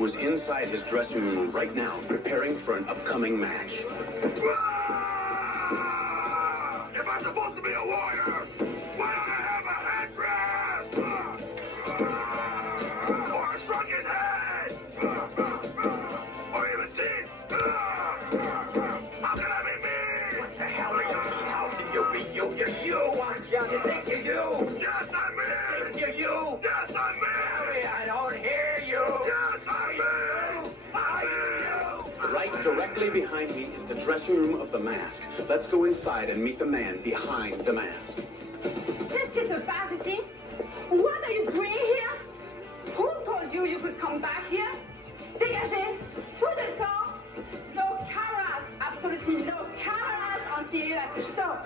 who is inside his dressing room right now, preparing for an upcoming match. If I'm supposed to be a warrior, why don't I have a headdress? Or a shrunken head? Or even teeth? How can I be me? What the hell are you? How can you be you? You're you, aren't you? You think you're you? Yes, I'm me! You're you? Yes, I'm me! Harry, I don't hear you! Yes, I'm me! Are you? Right directly behind me is the dressing room of the mask. Let's go inside and meet the man behind the mask. Qu'est-ce qui se passe ici? What are you doing here? Who told you you could come back here? Dégagez! Fous de camp! No cameras! Absolutely no cameras until I say so.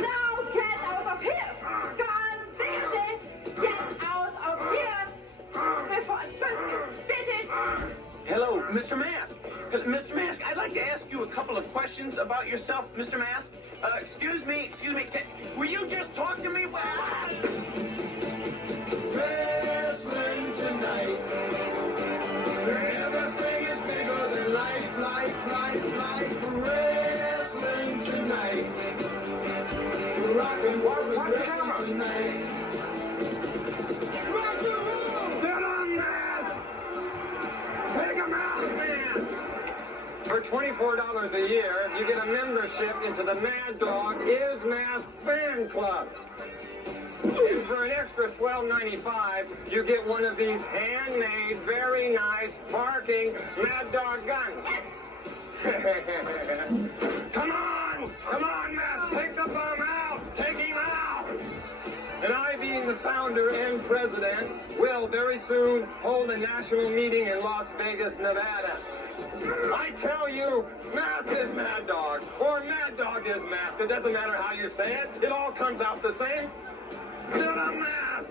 Now get out of here! Go on, dégagez! Get out of here! Before I bust you! Beat it! Hello, Mr. Mask. Mr. Mask, I'd like to ask you a couple of questions about yourself, Mr. Mask. Excuse me. Will you just talk to me? Wrestling tonight. Everything is bigger than life. Wrestling tonight. Rock and roll with wrestling tonight. Rock and roll! Get on, Mask! Take him out, man! For $24 a year, you get a membership into the Mad Dog Is Masked Fan Club. And for an extra $12.95, you get one of these handmade, very nice, barking Mad Dog guns. Come on, Mask, take the bum out! Take him out! And I, being the founder and president, will very soon hold a national meeting in Las Vegas, Nevada. I tell you, Mask is Mad Dog, or Mad Dog is Mask. It doesn't matter how you say it. It all comes out the same. Get a mask!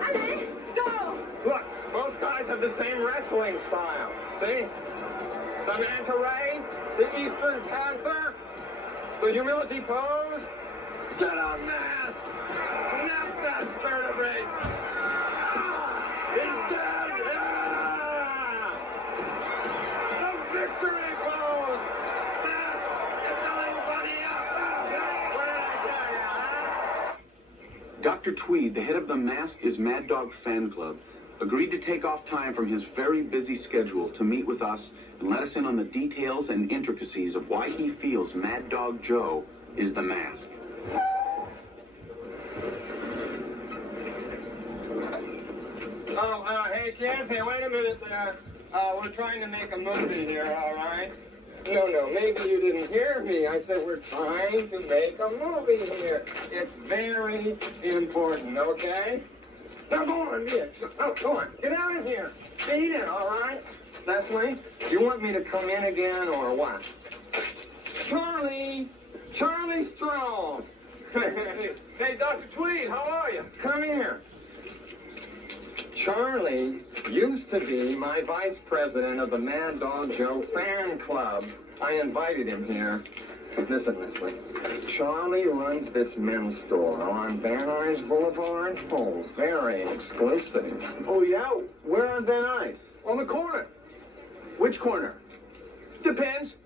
Allez, go! Look, both guys have the same wrestling style. See? The manta ray, the Eastern Panther, the humility pose. Get a mask! Snap that vertebrae! He's dead! The victory pose! Mask! It's telling buddy up! What did I tell you, huh? Dr. Tweed, the head of the Mask is Mad Dog Fan Club, agreed to take off time from his very busy schedule to meet with us and let us in on the details and intricacies of why he feels Mad Dog Joe is the Mask. Hey kids, hey, wait a minute there. We're trying to make a movie here, all right? No, maybe you didn't hear me. I said we're trying to make a movie here. It's very important, okay? Now go on, go on. Get out of here. Get in, all right? Cecily, you want me to come in again or what? Charlie Strong. Hey, Dr. Tweed, how are you? Come here. Charlie used to be my vice president of the Mad Dog Joe Fan Club. I invited him here. Listen, Leslie. Charlie runs this men's store on Van Nuys Boulevard. Oh, very exclusive. Oh, yeah? Where on Van Nuys? On the corner. Which corner? Depends.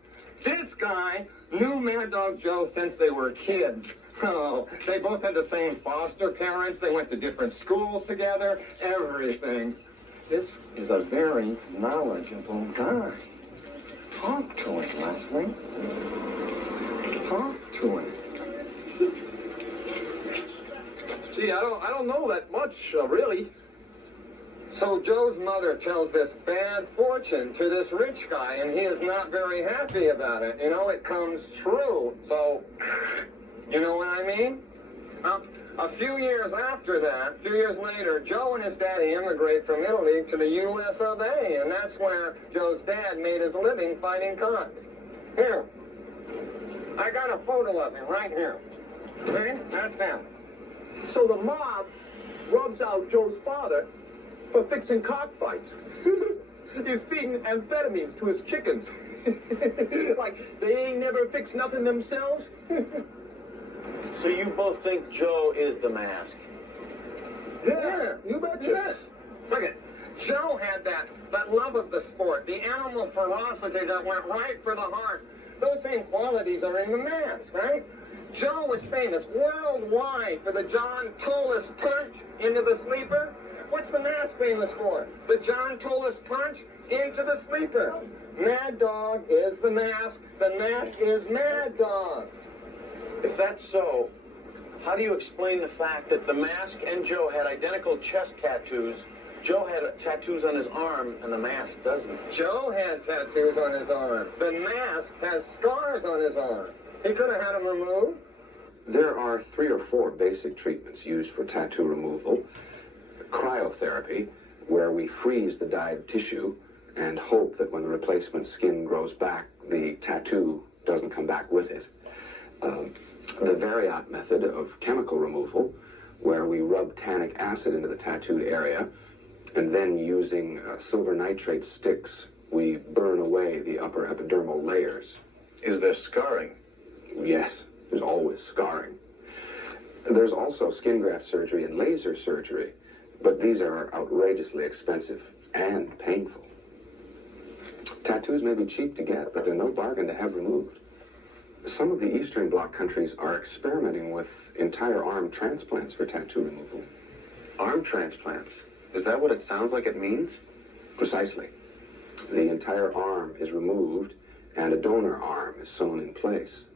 This guy knew Mad Dog Joe since they were kids. Oh, they both had the same foster parents. They went to different schools together. Everything. This is a very knowledgeable guy. Talk to him, Leslie. Talk to him. Gee, I don't know that much, really. So Joe's mother tells this bad fortune to this rich guy, and he is not very happy about it. You know, it comes true. So, you know what I mean? A few years after that, a few years later, Joe and his daddy immigrate from Italy to the U.S. of A., and that's where Joe's dad made his living fighting cons. Here. I got a photo of him right here. See? That's him. So the mob rubs out Joe's father for fixing cockfights. He's feeding amphetamines to his chickens. Like they ain't never fixed nothing themselves. So you both think Joe is the Mask? Yeah, you betcha. Yes. Look it. Joe had that love of the sport, the animal ferocity that went right for the heart. Those same qualities are in the mask, right? Joe was famous worldwide for the John Tolis punch into the sleeper. What's the mask famous for? The John Tolis punch into the sleeper. Mad Dog is the mask. The mask is Mad Dog. If that's so, how do you explain the fact that the mask and Joe had identical chest tattoos? Joe had tattoos on his arm, and the mask doesn't. Joe had tattoos on his arm. The mask has scars on his arm. He could have had them removed. There are 3 or 4 basic treatments used for tattoo removal. Cryotherapy, where we freeze the dyed tissue and hope that when the replacement skin grows back, the tattoo doesn't come back with it. The Variat method of chemical removal, where we rub tannic acid into the tattooed area, and then using silver nitrate sticks, we burn away the upper epidermal layers. Is there scarring? Yes, there's always scarring. There's also skin graft surgery and laser surgery, but these are outrageously expensive and painful. Tattoos may be cheap to get, but they're no bargain to have removed. Some of the Eastern Bloc countries are experimenting with entire arm transplants for tattoo removal. Arm transplants? Is that what it sounds like it means? Precisely. The entire arm is removed and a donor arm is sewn in place.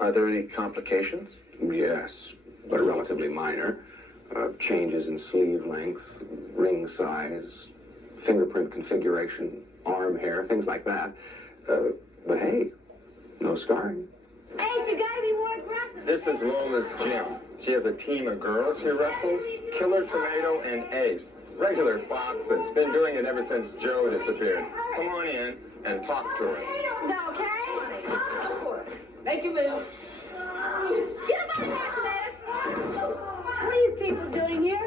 Are there any complications? Yes, but relatively minor. Changes in sleeve length, ring size, fingerprint configuration, arm hair, things like that. But hey, no scarring. Ace, you gotta be more aggressive. This is Lola's gym. She has a team of girls she wrestles. Killer Tomato and Ace. Regular foxes. Been doing it ever since Joe disappeared. Come on in and talk to her. Is that okay? Go for it. Make your move. Get up on that, Tomato. What are you people doing here?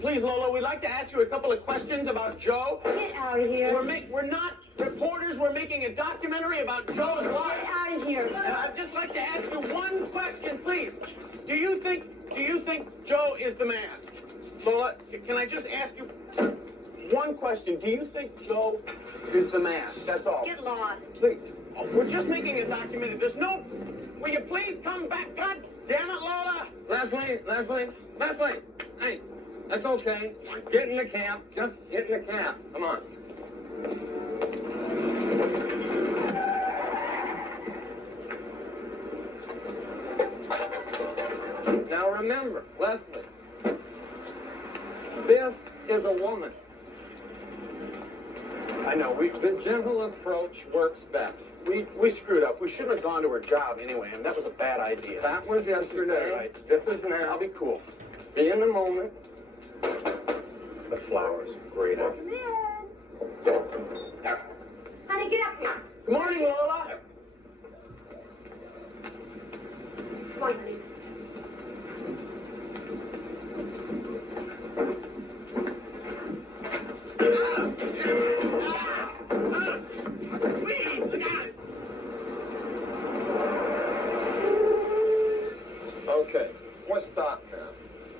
Please, Lola, we'd like to ask you a couple of questions about Joe. Get out of here. We're not reporters. We're making a documentary about Joe's life. Get out of here. And I'd just like to ask you one question, please. Do you think Joe is the mask? Lola, can I just ask you one question? Do you think Joe is the mask? That's all. Get lost. Please. Oh, we're just making a documentary. There's no... Will you please come back? God damn it, Lola! Leslie! Hey, that's okay. Get in the cab. Just get in the cab. Come on. Now remember, Leslie, this is a woman. I know, The gentle approach works best. we screwed up. We shouldn't have gone to her job anyway, and that was a bad idea. That was yesterday. Right. This is now. I'll be cool. Be in the moment. The flowers, great. Come in. Honey, get up here. Good morning, Lola. Come on, honey. Okay, we're stopped now.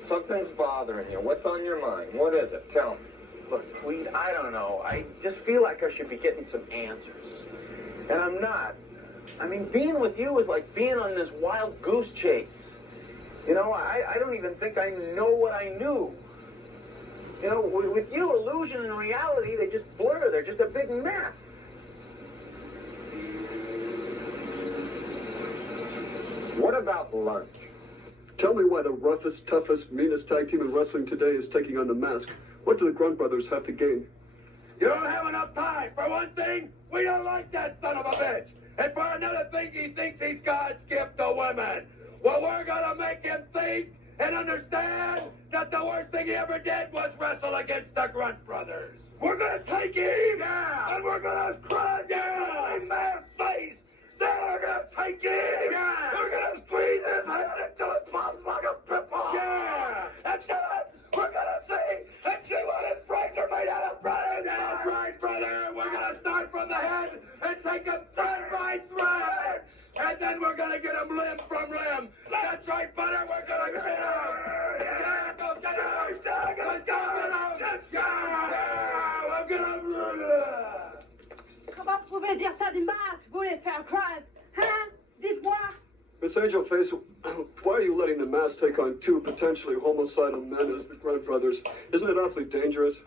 Something's bothering you. What's on your mind? What is it? Tell me. Look, Tweed, I don't know. I just feel like I should be getting some answers. And I'm not. I mean, being with you is like being on this wild goose chase. You know, I don't even think I know what I knew. You know, with you, illusion and reality, they just blur. They're just a big mess. What about lunch? Tell me why the roughest, toughest, meanest tag team in wrestling today is taking on the mask. What do the Grunt brothers have to gain? You don't have enough time. For one thing, we don't like that son of a bitch. And for another thing, he thinks he's God's gift to women. Well, we're gonna make him think and understand that the worst thing he ever did was wrestle against the Grunt brothers. We're gonna take him, and we're gonna crush him in man's face. Then we're gonna take him, we're gonna squeeze his head until it pops like a pimple. And then we're gonna see what his brains are made out of, brother. That's right, brother. We're gonna start from the head and take him thread by thread. And then we're gonna get him limb from limb. That's right, butter. We're gonna get him. Yeah, go get him. Let's go. Let's go. Comment vous pouvez dire ça du masque? Vous les faire crud? Hein? Dites-moi. Miss Angelface, why are you letting the mask take on two potentially homicidal men as the Grunt brothers? Isn't it awfully dangerous?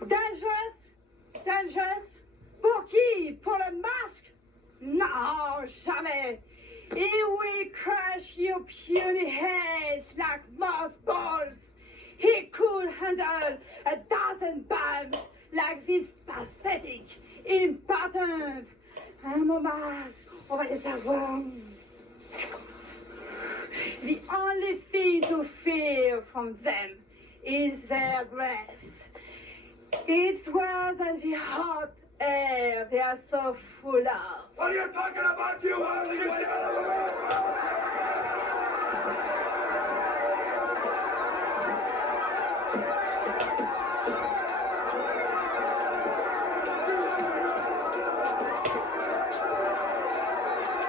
Dangerous? Dangerous? Pour qui? Pour le masque? Non, jamais. He will crush your puny heads like moss balls. He could handle 1,000 bombs like this pathetic, impotent. Mon masque, on va les avoir. The only thing to fear from them is their breath. It's worse than the hot air they are so full of. What are you talking about, you ugly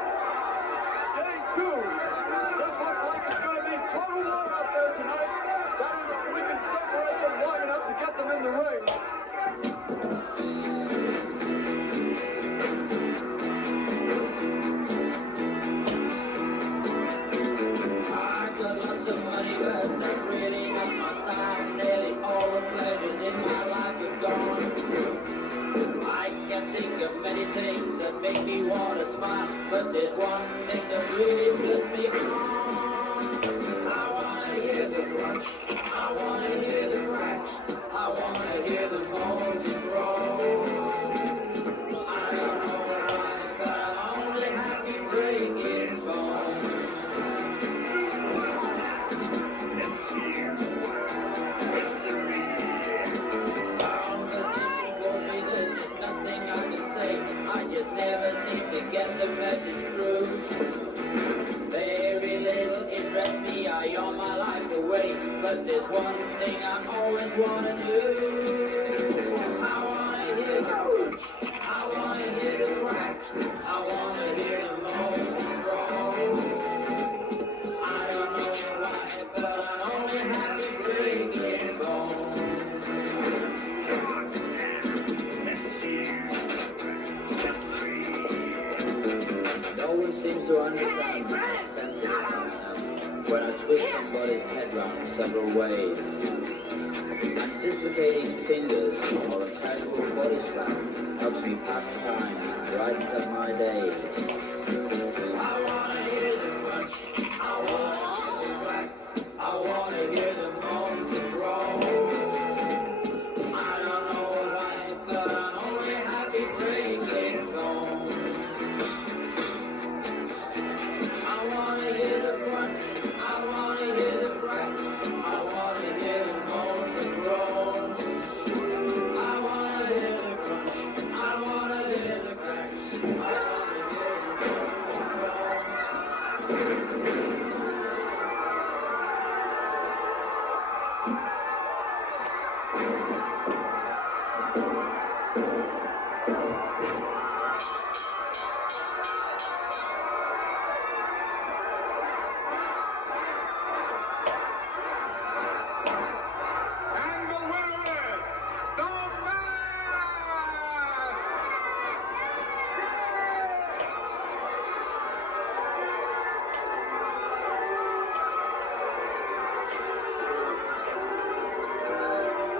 Stay tuned. This looks like it's going to be total war out there tonight. That is, if we can separate them long enough to get them in the ring. I've got lots of money, but that's really not my style. Nearly all the pleasures in my life are gone. I can think of many things that make me want to smile, but there's one thing that really turns me on. I want to hear the crunch. I want to hear the crash. I want to hear the moans and groans. I don't know why, but I'm only happy breaking bones. I just never seem to get the message through. Very little interests me, I yawn my life away. But there's one thing I always want to do. I want to hear the crunch, I want to hear the crack, I want to hear the moans and groans. I don't know why, but I'm only happy breaking bones. No one seems to understand how sensitive I am when I twist somebody's head round several ways. And dislocating fingers or a casual body slap helps me pass time and brightens up my days. I wanna hear the crunch, I wanna hear the cracks, I wanna hear the moans and groans. I don't know why, but I'm only happy breaking bones. I wanna hear the crunch, I wanna hear the crack, I wanna hear the moans and groans. I wanna hear the crunch, I wanna hear the crack, I wanna hear the moans and groans. And the winner is the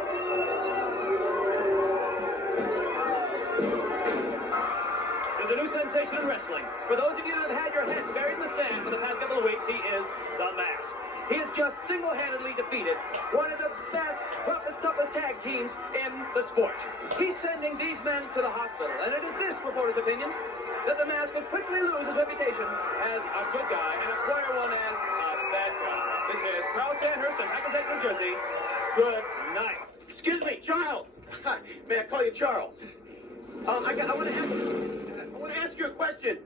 There's a new sensation in wrestling. For those of you that have had your head buried in the sand for the past couple of weeks, he is the Mask. He has just single-handedly defeated one of the best, toughest tag teams in the sport. He's sending these men to the hospital, and it is this reporter's opinion that the Mask will quickly lose his reputation as a good guy and acquire one as a bad guy. This is Carl Sandhurst in Hackensack, New Jersey. Good night. Excuse me, Charles. May I call you Charles? I want to ask you a question.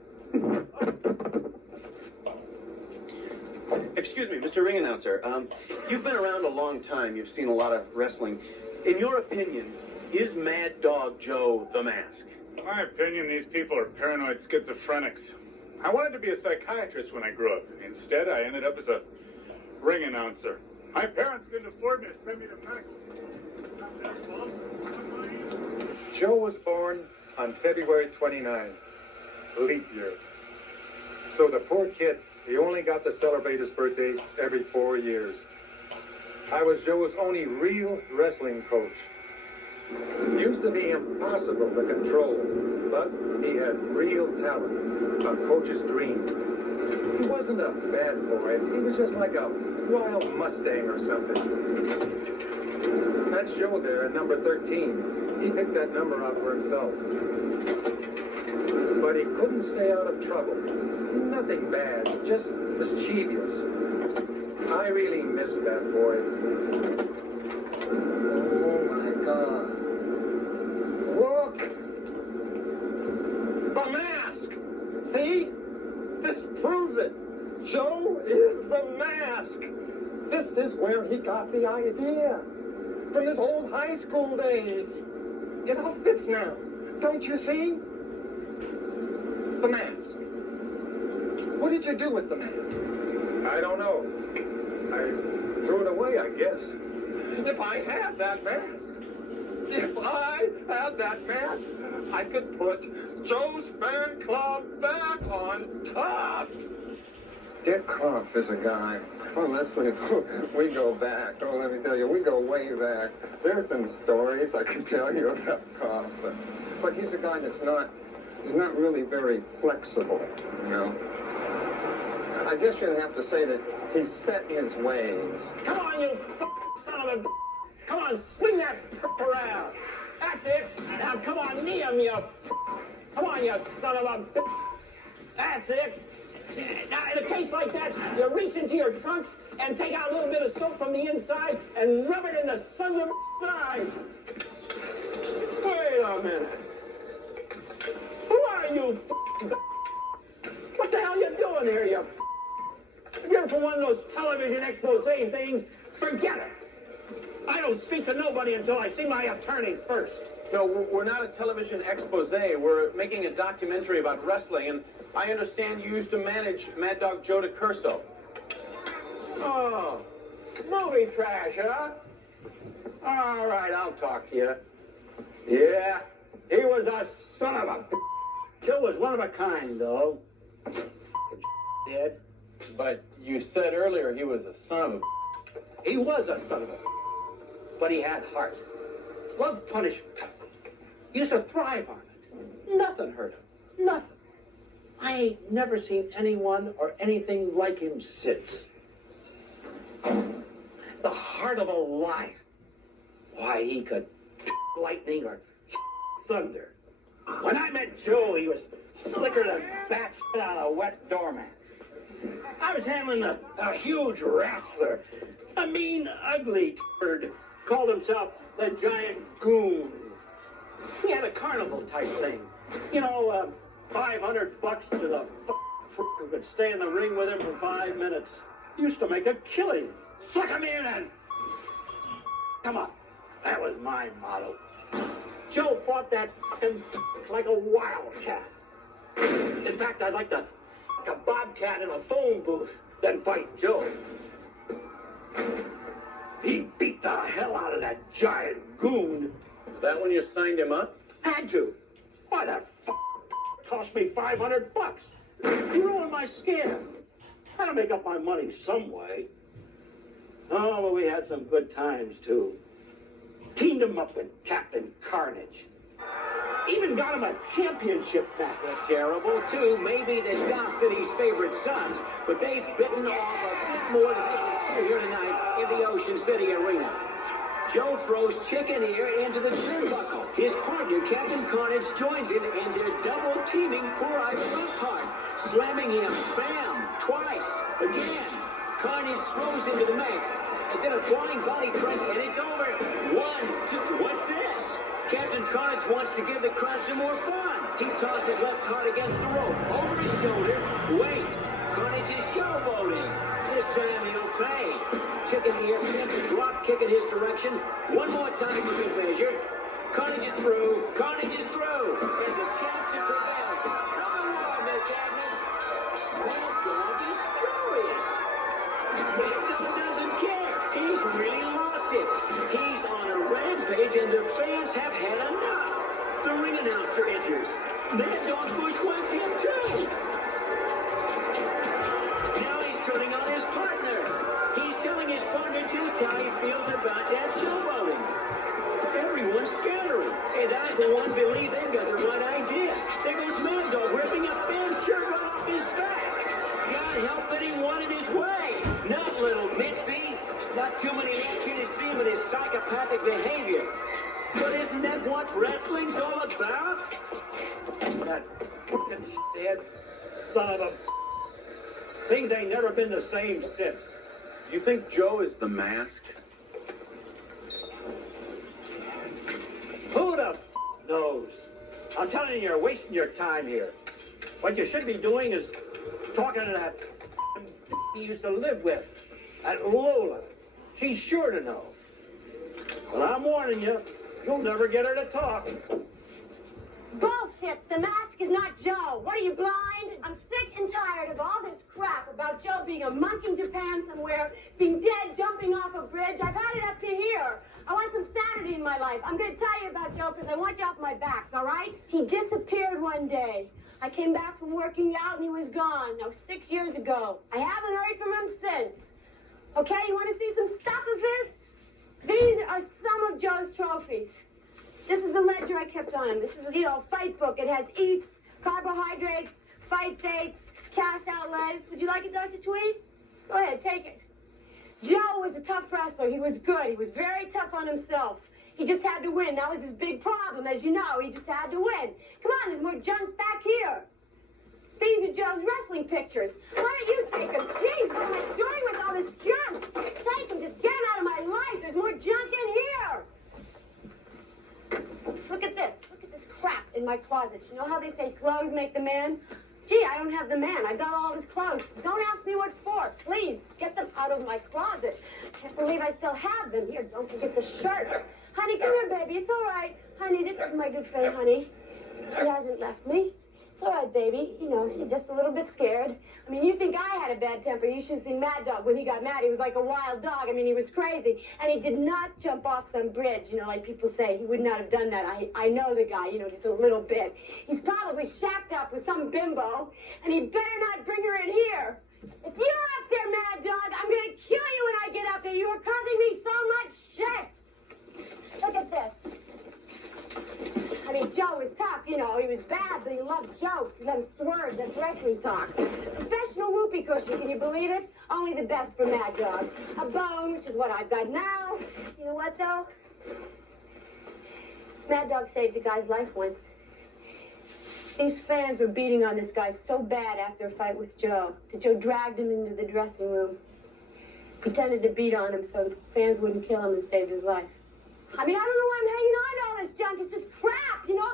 Excuse me, Mr. Ring Announcer. You've been around a long time. You've seen a lot of wrestling. In your opinion, is Mad Dog Joe the Mask? In my opinion, these people are paranoid schizophrenics. I wanted to be a psychiatrist when I grew up. Instead, I ended up as a ring announcer. My parents couldn't afford me to send me to medical. Joe was born on February 29, leap year. So the poor kid, he only got to celebrate his birthday every 4 years. I was Joe's only real wrestling coach. Used to be impossible to control, but he had real talent, a coach's dream. He wasn't a bad boy, he was just like a wild Mustang or something. That's Joe there at number 13. He picked that number out for himself. But he couldn't stay out of trouble. Nothing bad, just mischievous. I really miss that boy. Oh my God. Look! The mask! See? This proves it. Joe is the mask. This is where he got the idea. From his old high school days. It all fits now. Don't you see? The mask. What did you do with the mask? I don't know. I threw it away, I guess. If I had that mask, I could put Joe's fan club back on top. Dick Croft is a guy. Oh, Leslie, we go back. Oh, let me tell you, we go way back. There's some stories I can tell you about Croft, but he's a guy he's not really very flexible, you know. I guess you'd have to say that he's set in his ways. Come on, you son of a... Come on, swing that around. That's it. Now, come on, knee him, you... Come on, you son of a... That's it. Now, in a case like that, you reach into your trunks and take out a little bit of soap from the inside and rub it in the sons of eyes. Wait a minute. Who are you, What the hell are you doing here, you... If you're for one of those television expose things, forget it. I don't speak to nobody until I see my attorney first. No, we're not a television expose. We're making a documentary about wrestling, and I understand you used to manage Mad Dog Joe DeCurso. Oh, movie trash, huh? All right, I'll talk to you. Yeah, he was a son of a... Joe was one of a kind, though. Dead. But you said earlier he was a son of a... He was a son of a... But he had heart. Loved punishment. Used to thrive on it. Nothing hurt him. Nothing. I ain't never seen anyone or anything like him since. The heart of a lion. Why, he could lightning or thunder. When I met Joe, he was slicker than bat shit on a wet doormat. I was handling a huge wrestler, a mean, ugly bird, called himself the Giant Goon. We had a carnival type thing. You know, $500 to the who could stay in the ring with him for 5 minutes. Used to make a killing. Suck him in and come on. That was my motto. Joe fought that like a wildcat. In fact, I'd like to a bobcat in a phone booth, then fight Joe. He beat the hell out of that Giant Goon. Is that when you signed him up? Had to. Why, that cost me $500. He ruined my scam. Had to make up my money some way. Oh, but we had some good times, too. Teamed him up with Captain Carnage. Even got him a championship match. Terrible, too. Maybe the South City's favorite sons, but they've bitten off a bit more than they can see here tonight in the Ocean City Arena. Joe throws chicken ear into the turnbuckle. His partner, Captain Carnage, joins in, and they're double teaming poor Ivan Lockhart, slamming him, bam, twice, again. Carnage throws into the mix, and then a flying body press, and it's over. 1, 2, what's this? Captain Carnage wants to give the crowd some more fun. He tosses Lockhart against the rope, over his shoulder. Wait, Carnage is showboating. This time he'll pay. Chicken ear attempts a drop kick in his direction. One more time for good measure. Carnage is through. Carnage is through. And the champs have prevailed. Another more, Miss Agnes. Mad Dog is furious. Mad Dog doesn't care. He's really lost it. He's on a rampage, and the fans have had enough. ring announcer enters. Mad Dog bushwhacks him too. Now he's turning on his partner. He's telling his partner just how he feels about that showboating. Everyone's scattering, and I, for one, believe they've got the right idea. There goes Mad Dog ripping a fan's shirt right off his back. God help that he wanted his way. Not little Mitzi. Not too many men can see him with his psychopathic behavior. But isn't that what wrestling's all about? That fucking shithead son of a... Things ain't never been the same since. You think Joe is the mask? Who the knows? I'm telling you, you're wasting your time here. What you should be doing is talking to that you used to live with, that Lola. She's sure to know. But I'm warning you, you'll never get her to talk. Bullshit! The mask is not Joe. What are you, blind? I'm sick and tired of all this crap about Joe being a monk in Japan somewhere, being dead, jumping off a bridge. I've had it up to here. I want some sanity in my life. I'm going to tell you about Joe because I want you off my backs, all right? He disappeared one day. I came back from working out and he was gone. That was 6 years ago. I haven't heard from him since. Okay, you want to see some stuff of his? These are some of Joe's trophies. This is the ledger I kept on him. This is, a fight book. It has eats, carbohydrates, fight dates, cash outlays. Would you like it, Dr. Tweed? Go ahead, take it. Joe was a tough wrestler. He was good. He was very tough on himself. He just had to win. That was his big problem, as you know. He just had to win. Come on, there's more junk back here. These are Joe's wrestling pictures. Why don't you take them? Jeez, what am I doing with all this junk? Take them. Just get them out of my life. There's more junk in here. Look at this. Look at this crap in my closet. You know how they say clothes make the man? Gee, I don't have the man. I got all of his clothes. Don't ask me what for. Please, get them out of my closet. Can't believe I still have them. Here, don't forget the shirt. Honey, come here, baby. It's all right. Honey, this is my good friend, Honey. She hasn't left me. It's all right, baby. She's just a little bit scared. I mean, you think I had a bad temper. You should have seen Mad Dog. When he got mad, he was like a wild dog. I mean, he was crazy. And he did not jump off some bridge, like people say. He would not have done that. I know the guy, just a little bit. He's probably shacked up with some bimbo, and he better not bring her in here. If you're up there, Mad Dog, I'm going to kill you when I get up there. You are causing me so much shit. Look at this. I mean, Joe was tough, he was bad, but he loved jokes. He loved swerves, that's wrestling talk. Professional whoopee cushion, can you believe it? Only the best for Mad Dog. A bone, which is what I've got now. You know what, though? Mad Dog saved a guy's life once. These fans were beating on this guy so bad after a fight with Joe that Joe dragged him into the dressing room, pretended to beat on him so the fans wouldn't kill him and saved his life. I mean, I don't know why I'm hanging on to all this junk. It's just crap,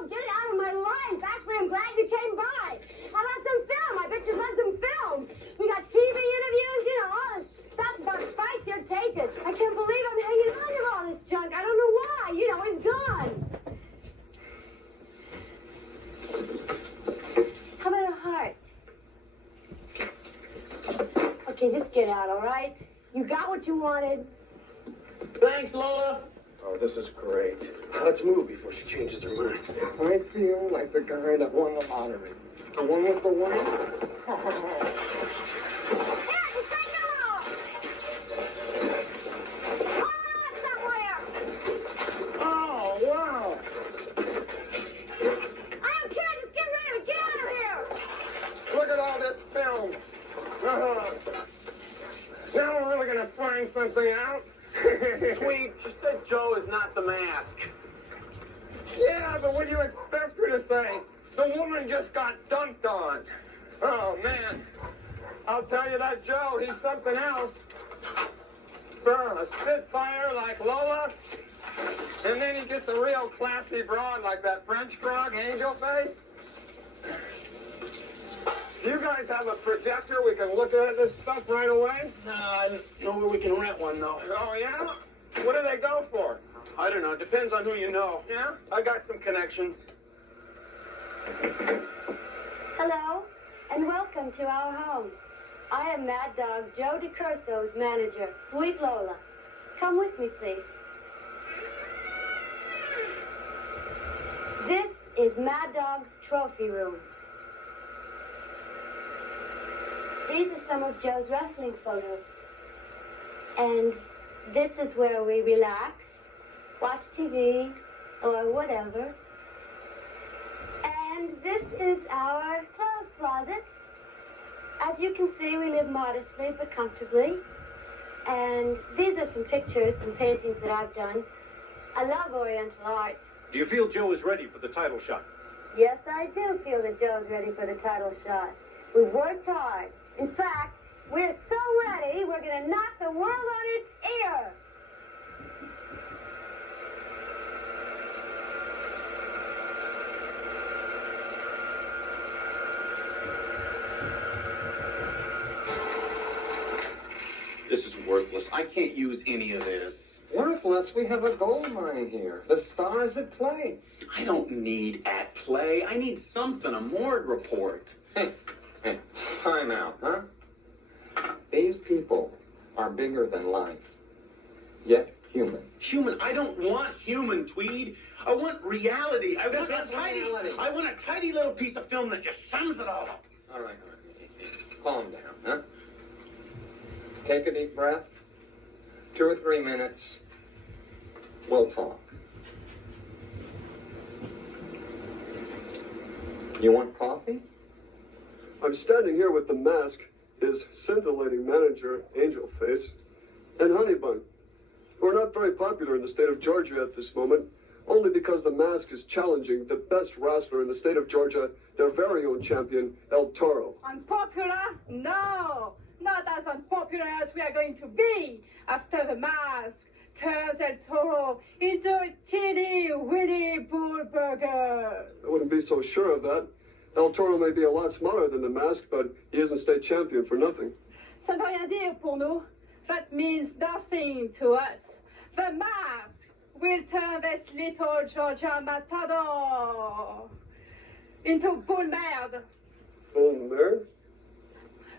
Get it out of my life. Actually, I'm glad you came by. How about some film? I bet you love some film. We got TV interviews, all this stuff about fights. Here, take it. I can't believe I'm hanging on to all this junk. I don't know why. It's gone. How about a heart? Okay, just get out, all right? You got what you wanted. Thanks, Lola. Oh, this is great. Let's move before she changes her mind. I feel like the guy that won the lottery. The one with the one. Oh, wow. I don't care. Just get rid of it. Get out of here. Look at all this film. Now we're really going to find something out. Tweed, she said Joe is not the mask. Yeah, but what do you expect her to say? The woman just got dunked on. Oh, man. I'll tell you that Joe, he's something else. A spitfire like Lola, and then he gets a real classy broad like that French frog, Angel Face. Do you guys have a projector? We can look at this stuff right away? I know where we can rent one, though. Oh, yeah? What do they go for? I don't know. It depends on who you know. Yeah? I got some connections. Hello, and welcome to our home. I am Mad Dog Joe DeCurso's manager, Sweet Lola. Come with me, please. This is Mad Dog's trophy room. These are some of Joe's wrestling photos. And this is where we relax, watch TV, or whatever. And this is our clothes closet. As you can see, we live modestly but comfortably. And these are some pictures, some paintings that I've done. I love Oriental art. Do you feel Joe is ready for the title shot? Yes, I do feel that Joe's ready for the title shot. We've worked hard. In fact, we're so ready, we're going to knock the world on its ear. This is worthless. I can't use any of this. Worthless? We have a gold mine here. The stars at play. I don't need at play. I need something, a morgue report. Hey, time out, huh? These people are bigger than life, yet human. Human? I don't want human, Tweed. I want reality. I want a tidy little piece of film that just sums it all up. All right. Calm down, huh? Take a deep breath. 2 or 3 minutes. We'll talk. You want coffee? I'm standing here with The Mask, his scintillating manager, Angel Face, and Honeybun, who are not very popular in the state of Georgia at this moment, only because The Mask is challenging the best wrestler in the state of Georgia, their very own champion, El Toro. Unpopular? No, not as unpopular as we are going to be after The Mask turns El Toro into a teeny Winnie Pooh burger. I wouldn't be so sure of that. El Toro may be a lot smaller than The Mask, but he isn't state champion for nothing. Ça ne veut rien dire pour nous. That means nothing to us. The Mask will turn this little Georgia matador into bull merde. Bull merde?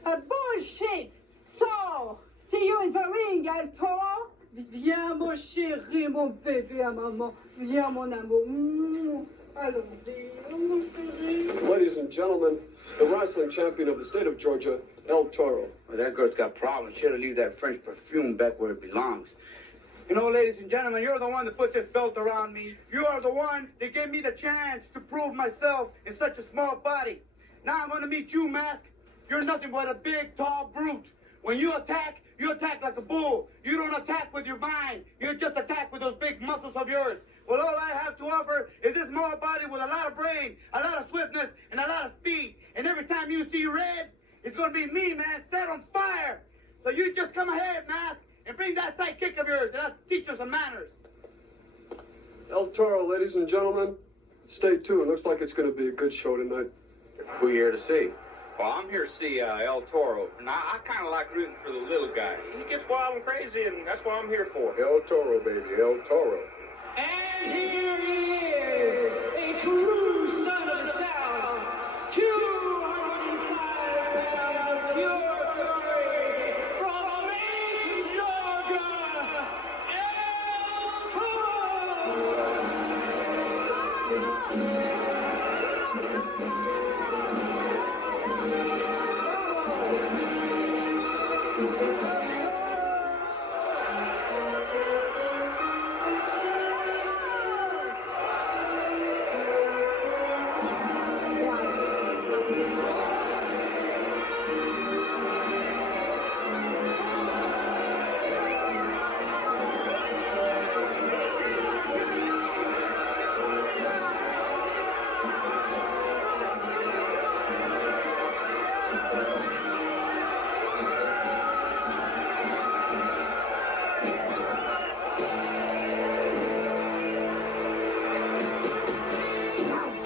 A bullshit. So, see you in the ring, El Toro. Viens, mon chéri, mon bébé à maman. Viens, mon amour. Allons-y, mon chéri. Ladies and gentlemen, the wrestling champion of the state of Georgia, El Toro. Well, that girl's got problems. She ought to leave that French perfume back where it belongs. You know, ladies and gentlemen, you're the one that put this belt around me. You are the one that gave me the chance to prove myself in such a small body. Now I'm going to meet you, Mask. You're nothing but a big, tall brute. When you attack like a bull. You don't attack with your mind. You just attack with those big muscles of yours. Well, all I have to offer is this small body with a lot of brain, a lot of swiftness, and a lot of speed. And every time you see red, it's going to be me, man, set on fire. So you just come ahead, Mask, and bring that sidekick of yours, and I'll teach you some manners. El Toro, ladies and gentlemen, stay tuned. Looks like it's going to be a good show tonight. Who are you here to see? Well, I'm here to see El Toro, and I kind of like rooting for the little guy. He gets wild and crazy, and that's what I'm here for. El Toro, baby, El Toro. And here he is, a true son of the South, 205 pounds of pure glory from Macon, Georgia, El Toro!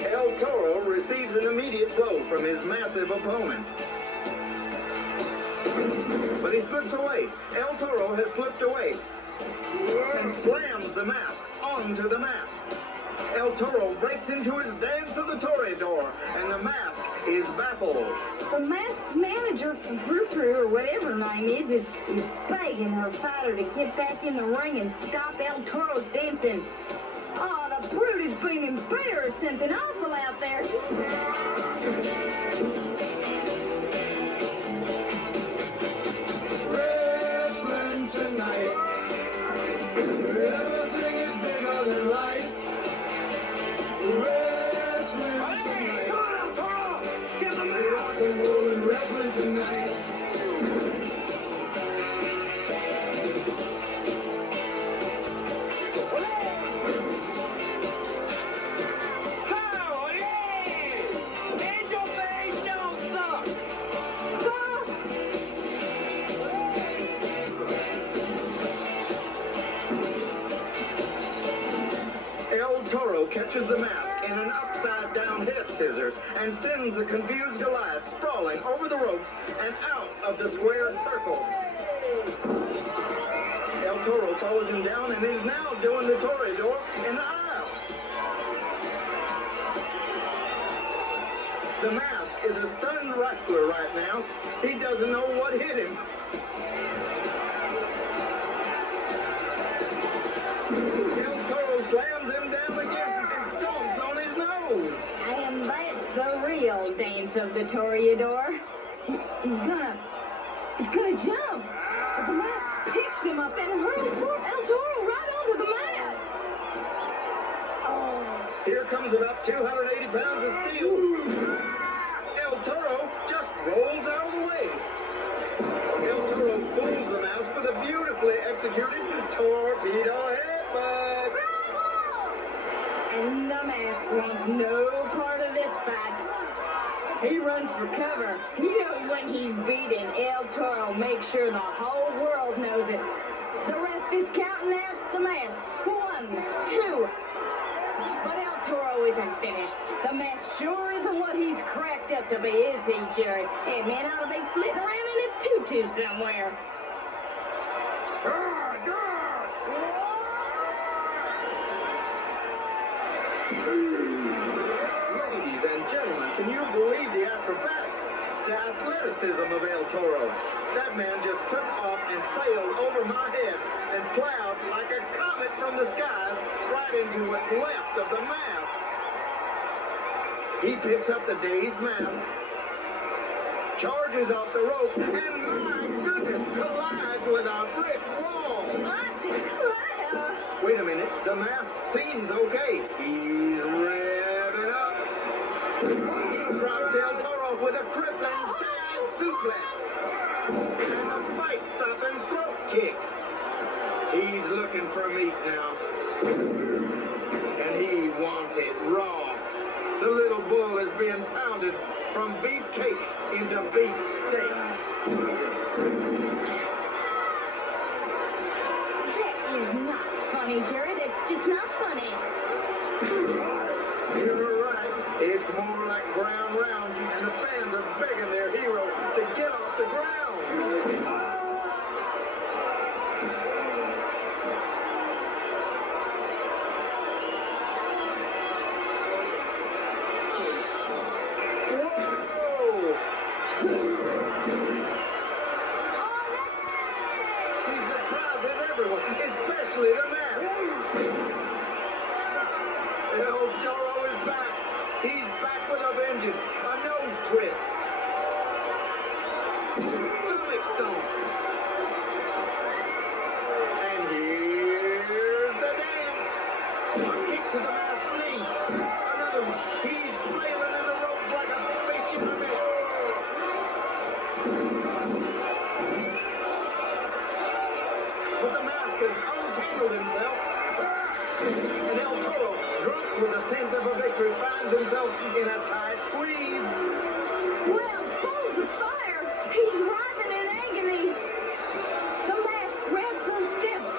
El Toro receives an immediate blow from his massive opponent. But he slips away. El Toro has slipped away and slams the Mask onto the mat. El Toro breaks into his dance of the Toreador, and the Mask is baffled. The Mask's manager, Gertrude, or whatever her name is begging her fighter to get back in the ring and stop El Toro's dancing. Oh, the Brutus been embarrassed something awful out there. Wrestling tonight. Everything is bigger than life. Wrestling tonight. Rock and roll and wrestling tonight. El Toro catches the mask in an upside-down head scissors and sends the confused Goliath sprawling over the ropes and out of the squared circle. El Toro follows him down and is now doing the toreador in the aisle. The mask is a stunned wrestler right now. He doesn't know what hit him. El Toro slams him down again and stomps on his nose. And that's the real dance of the toreador. He's gonna jump. But the mask picks him up and hurls poor El Toro right onto the mat. Here comes about 280 pounds of steel. El Toro just rolls out of the way. El Toro fools the mouse with a beautifully executed torpedo headbutt. And the mask wants no part of this fight. He runs for cover. You know when he's beaten, El Toro makes sure the whole world knows it. The ref is counting out the mask. 1, 2. But El Toro isn't finished. The mask sure isn't what he's cracked up to be, is he, Jerry? That man ought to be flitting around in a tutu somewhere. Ladies and gentlemen, can you believe the acrobatics, the athleticism of El Toro? That man just took off and sailed over my head and plowed like a comet from the skies right into what's left of the mask. He picks up the dazed mask, charges off the rope, and my goodness, collides with a brick wall. Wait a minute, the mask seems okay. He's revving up. He drops El Toro with a crippling side suplex. And a fight-stopping throat kick. He's looking for meat now. And he wants it raw. The little bull is being pounded from beef cake into beef steak. That is not funny, Jerry. That's just not funny. You're right. It's more like ground round, and the fans are begging their hero to get off the ground. Whoa! He surprises everyone, especially the man. El Toro is back. He's back with a vengeance. A nose twist. Stomach stomp. And here's the dance. A kick to the masked knee. Another one. He's flailing in the ropes like a fish in a net. But the mask has untangled himself. And El Toro, drunk with the scent of a victory, finds himself in a tight squeeze. Well, balls of fire! He's writhing in agony. The mask grabs those steps.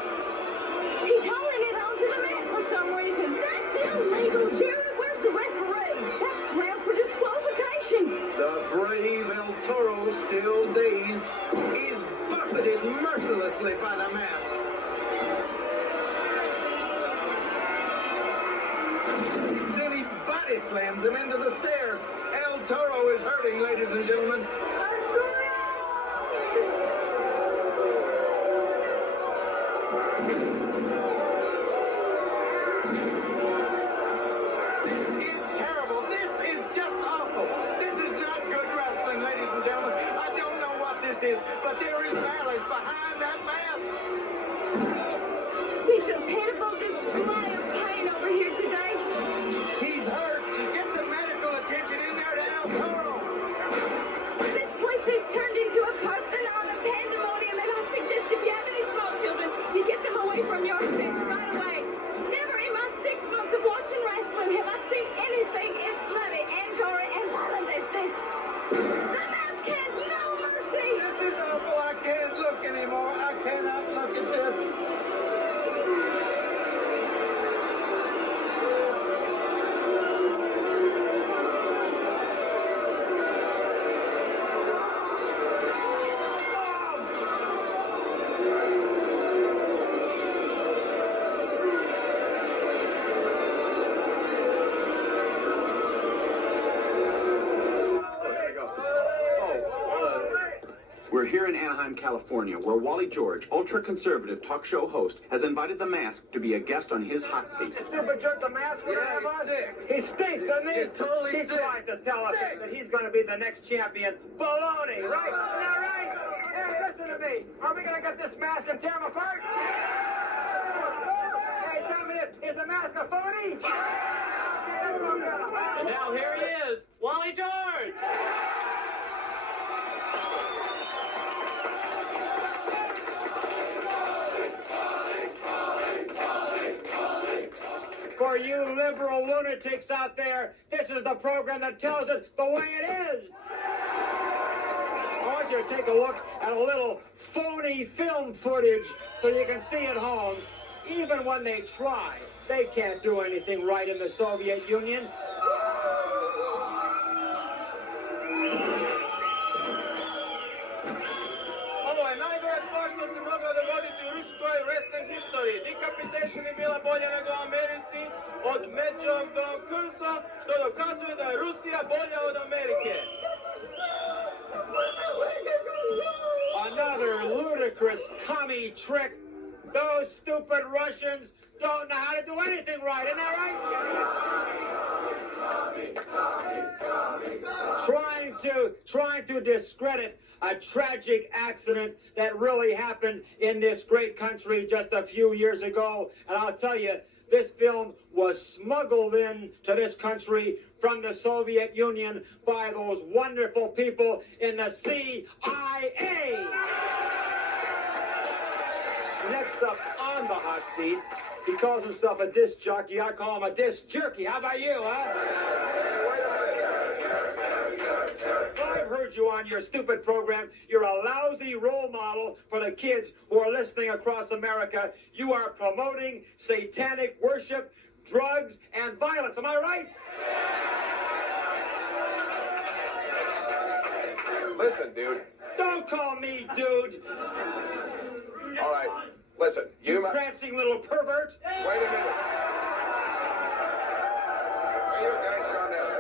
He's hauling it onto the mat for some reason. That's illegal, Jerry. Where's the referee? That's ground for disqualification. The brave El Toro, still dazed, is buffeted mercilessly by the mask. Then he body slams him into the stairs. El Toro is hurting, ladies and gentlemen. but there is malice behind that mask. It's a pitiful display of pain over here today. He's hurt. Get some medical attention in there to El Toro. This place has turned into a Parthenon of pandemonium, and I suggest if you have any small children, you get them away from your kids right away. Never in my 6 months of watching wrestling have I seen anything as bloody and gory and violent as this. The mask has no mercy. This is awful. I can't look anymore. I cannot look at this. We're here in Anaheim, California, where Wally George, ultra-conservative talk show host, has invited the Mask to be a guest on his hot seat. Stupid jerk, the mask would have us. He stinks, doesn't he? He's totally He's sick. trying to tell us that he's going to be the next champion. Baloney, right? Isn't that right? Hey, listen to me. Are we going to get this mask and tear him apart? Hey, tell me this. Is the mask a phony? And now here he is, Wally George. For you liberal lunatics out there, this is the program that tells it the way it is. I want you to take a look at a little phony film footage so you can see at home. Even when they try, they can't do anything right in the Soviet Union. Ovo je najgore stvar što se moglo dogoditi u ruskoj wrestling historiji. Decapitation je bila bolja nego u Americi, od Međog do Kursa, što dokazuje da je Rusija bolja od Amerike. Another ludicrous commie trick. Those stupid Russians don't know how to do anything right, isn't that right? Trying to discredit a tragic accident that really happened in this great country just a few years ago. And I'll tell you, this film was smuggled in to this country from the Soviet Union by those wonderful people in the CIA. Next up on the hot seat, he calls himself a disc jockey. I call him a disc jerky. How about you, huh? I've heard you on your stupid program. You're a lousy role model for the kids who are listening across America. You are promoting satanic worship, drugs, and violence. Am I right? Listen, dude. Don't call me dude. All right. Listen, You prancing little pervert. Wait a minute. Hey, you guys, calm down.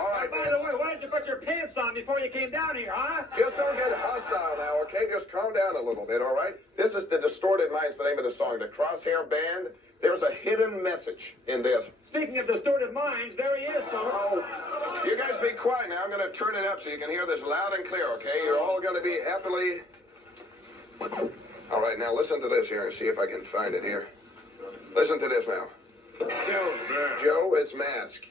All right. By the way, why didn't you put your pants on before you came down here, huh? Just don't get hostile now, okay? Just calm down a little bit, all right? This is the Distorted Minds, the name of the song. The Crosshair Band. There's a hidden message in this. Speaking of distorted minds, there he is, folks. Oh, you guys be quiet now. I'm going to turn it up so you can hear this loud and clear, okay? You're all going to be happily... All right, now listen to this here and see if I can find it here. Listen to this now. Joe is masked.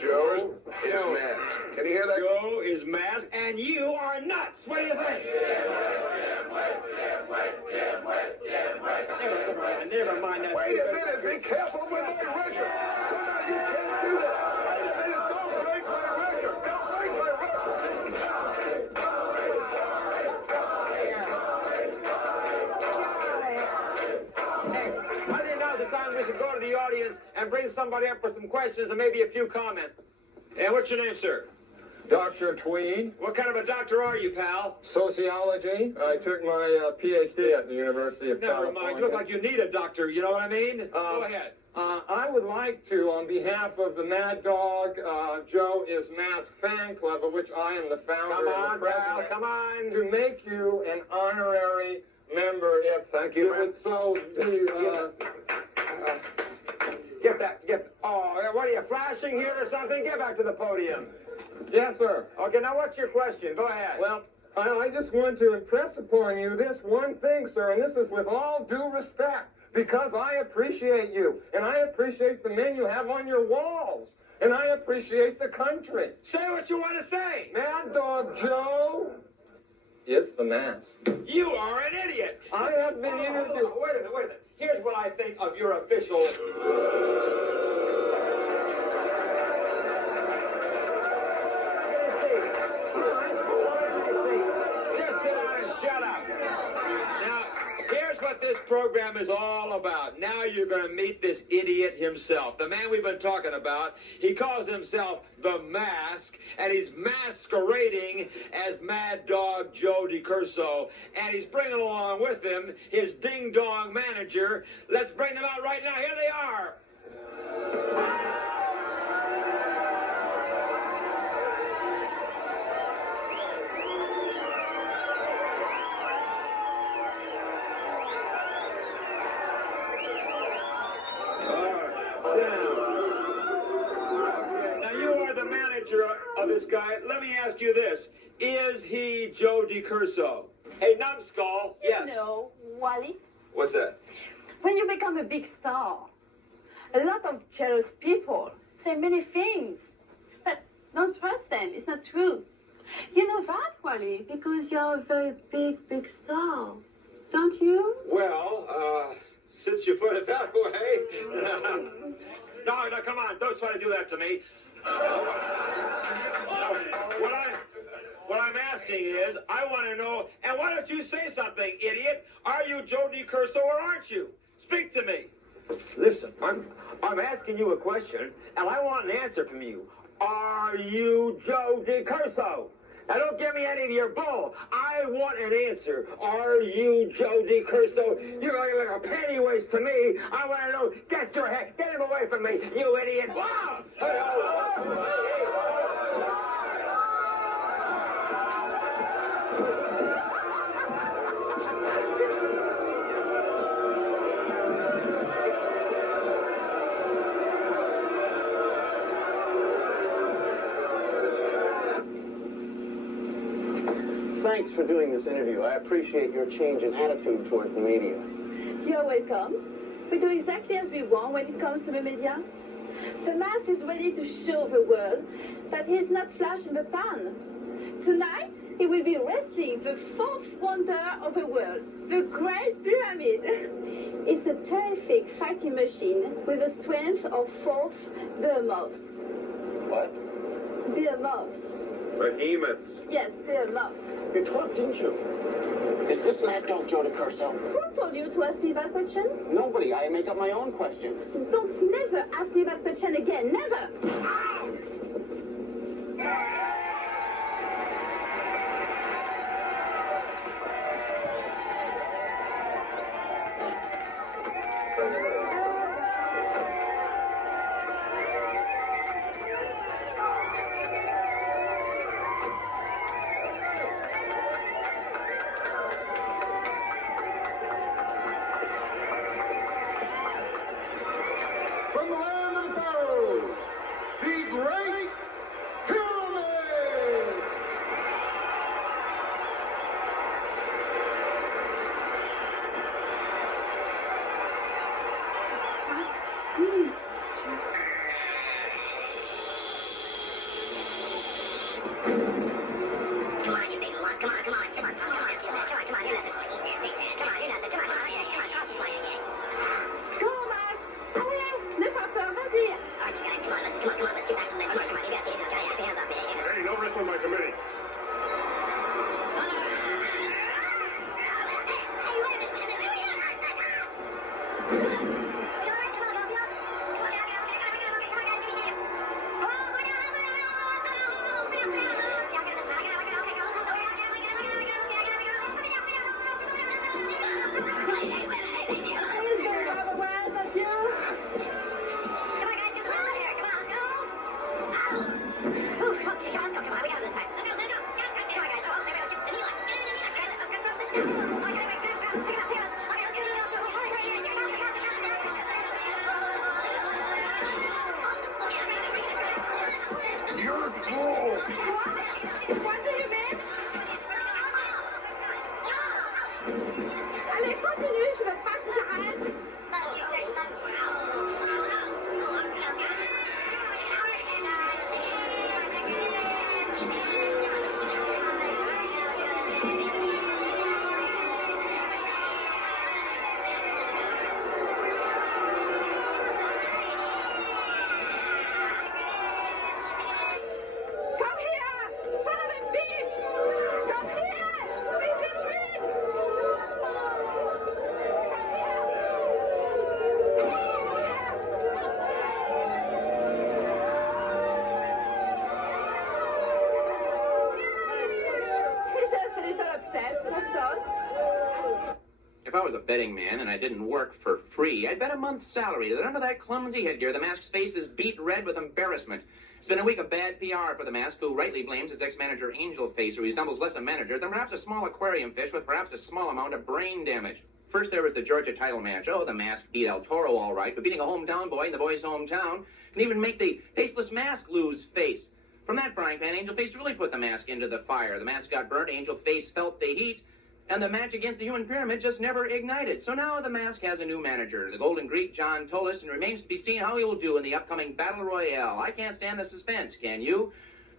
Joe is masked. Can you hear that? Joe is masked, and you are nuts. What do you think? Never mind that. Wait a minute. Be careful with my record. Come on, you can't do that. Wait a minute. Don't break my record. Don't break my record. Hey, I think now's the time we should go to the audience and bring somebody up for some questions and maybe a few comments. And what's your name, sir? Dr. Tweed. What kind of a doctor are you, pal? Sociology. I took my PhD at the University of Never California. mind. You look like you need a doctor. You know what I mean? Go ahead. I would like to, on behalf of the Mad Dog Joe is Masked fan club, of which I am the founder Come on, and the president, pal. Come on. to make you an honorary member. If Thank you, it would so be. Get back. Oh, what are you, flashing here or something? Get back to the podium. Yes, sir. Okay, now what's your question? Go ahead. Well, I just want to impress upon you this one thing, sir, and this is with all due respect, because I appreciate you, and I appreciate the men you have on your walls, and I appreciate the country. Say what you want to say. Mad Dog Joe. Yes, the mask. You are an idiot. I have been interviewed. Wait a minute. Here's what I think of your official... Just sit down and shut up. Now, here's what this program is all about. Now you're going to meet this idiot himself, the man we've been talking about. He calls himself The Mask, and he's masquerading as Mad Dog Joe DiCurso, and he's bringing along with him his ding-dong manager. Let's bring them out right now. Here they are. Of this guy, let me ask you this. Is he Joe DiCurso? Hey, numbskull. Yes. You know, Wally, What's that? when you become a big star, a lot of jealous people say many things. But don't trust them. It's not true. You know that, Wally, because you're a very big star. Don't you? Well, since you put it that way. No, come on. Don't try to do that to me. What I'm asking is, I want to know, and why don't you say something, idiot? Are you Joe DiCurso or aren't you? Speak to me. Listen, I'm asking you a question, and I want an answer from you. Are you Joe DiCurso? Now, don't give me any of your bull. I want an answer. Are you Joe DiCurso? You're like a penny waste to me. I want to know. Get him away from me, you idiot. Wow! Thanks for doing this interview. I appreciate your change in attitude towards the media. You're welcome. We do exactly as we want when it comes to the media. The Mask is ready to show the world that he is not flash in the pan. Tonight, he will be wrestling the fourth wonder of the world, the Great Pyramid. It's a terrific fighting machine with the strength of 4 behemoths. What? Behemoths. Behemoths. Yes, behemoths. You talked, didn't you? Is this Mad Dog Joe DiCurso? Who told you to ask me that question? Nobody. I make up my own questions. Don't never ask me that question again. Never! From the land of the pharaohs, the Great Pyramid! Come on, you big lump. Come on. Come on, you're nothing. Eat this, take that. Come on, you're nothing. Come on, cross this line. Go, Max! Allez, n'aie pas peur, vas-y! All right, you guys, come on, let's get back to it. Come on, you got this guy. Get your hands off me. Hey, no wrestling my committee. What do you mean? was a betting man and I didn't work for free, I'd bet a month's salary that under that clumsy headgear, the Mask's face is beat red with embarrassment. It's been a week of bad PR for the Mask, who rightly blames its ex-manager Angel Face, who resembles less a manager than perhaps a small aquarium fish with perhaps a small amount of brain damage. First there was the Georgia title match. Oh, the Mask beat El Toro all right, but beating a hometown boy in the boy's hometown can even make the faceless Mask lose face. From that frying pan, Angel Face really put the Mask into the fire. The Mask got burnt, Angel Face felt the heat, and the match against the Human Pyramid just never ignited. So now the Mask has a new manager, the Golden Greek, John Tolis, and remains to be seen how he will do in the upcoming Battle Royale. I can't stand the suspense, can you?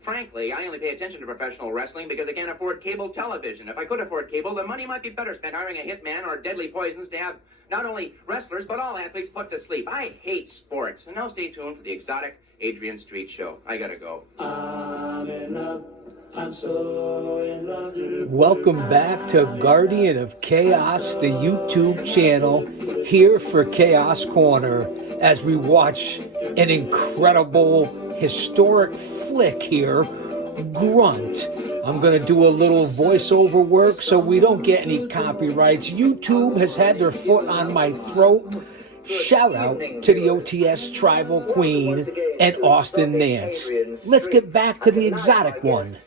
Frankly, I only pay attention to professional wrestling because I can't afford cable television. If I could afford cable, the money might be better spent hiring a hitman or deadly poisons to have not only wrestlers, but all athletes put to sleep. I hate sports. And now stay tuned for the exotic Adrian Street Show. I gotta go. I'm in love. I'm so in love. Welcome back to Guardian of Chaos, the YouTube channel, here for Chaos Corner, as we watch an incredible, historic flick here, Grunt. I'm going to do a little voiceover work so we don't get any copyrights. YouTube has had their foot on my throat. Shout out to the OTS Tribal Queen and Austin Nance. Let's get back to the exotic one.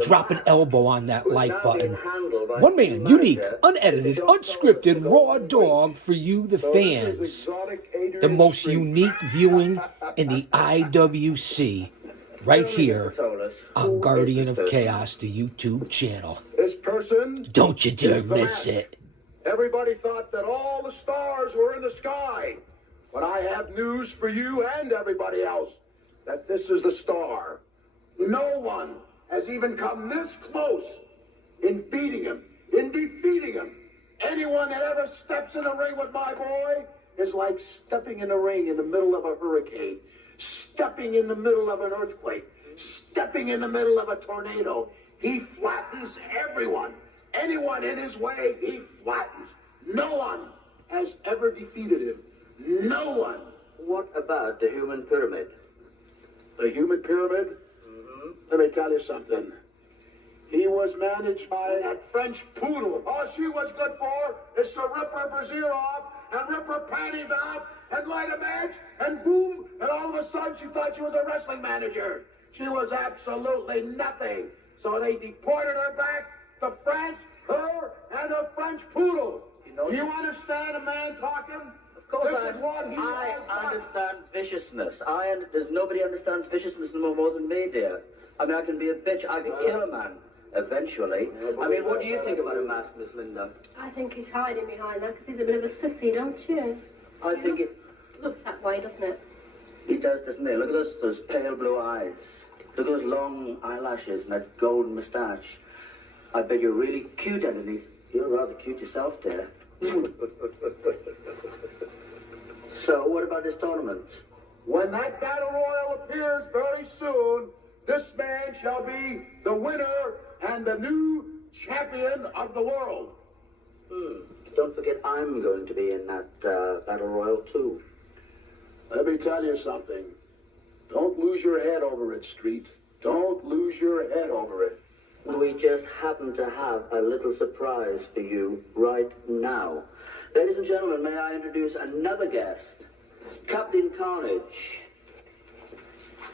Drop an elbow on that like button. One man, unique, unedited, unscripted, raw dog for you, the fans. The most unique viewing in the IWC. Right here on Guardian of Chaos, the YouTube channel. This person... Don't you dare miss it. Everybody thought that all the stars were in the sky. But I have news for you and everybody else, that this is the star. No one has even come this close in beating him, in defeating him. Anyone that ever steps in a ring with my boy is like stepping in a ring in the middle of a hurricane, stepping in the middle of an earthquake, stepping in the middle of a tornado. He flattens everyone. Anyone in his way, he flattens. No one has ever defeated him. No one. What about the Human Pyramid? The Human Pyramid? Let me tell you something. He was managed by that French poodle. All she was good for is to rip her brassiere off and rip her panties off and light a match, and boom, and all of a sudden she thought she was a wrestling manager. She was absolutely nothing. So they deported her back to France, her and a French poodle. You understand a man talking? Of course, This is what he I has done. understand viciousness. There's nobody understands viciousness no more than me, dear. I mean, I can be a bitch. I can kill a man. Eventually. I mean, what do you think about a mask, Miss Linda? I think he's hiding behind that because he's a bit of a sissy, don't you? I think it... Looks that way, doesn't it? He does, doesn't he? Look at those pale blue eyes. Look at those long eyelashes and that gold moustache. I bet you're really cute underneath. You're rather cute yourself, dear. So, what about this tournament? When that battle royal appears very soon, this man shall be the winner and the new champion of the world. Don't forget I'm going to be in that battle royal, too. Let me tell you something. Don't lose your head over it, Street. Don't lose your head over it. We just happen to have a little surprise for you right now. Ladies and gentlemen, may I introduce another guest, Captain Carnage.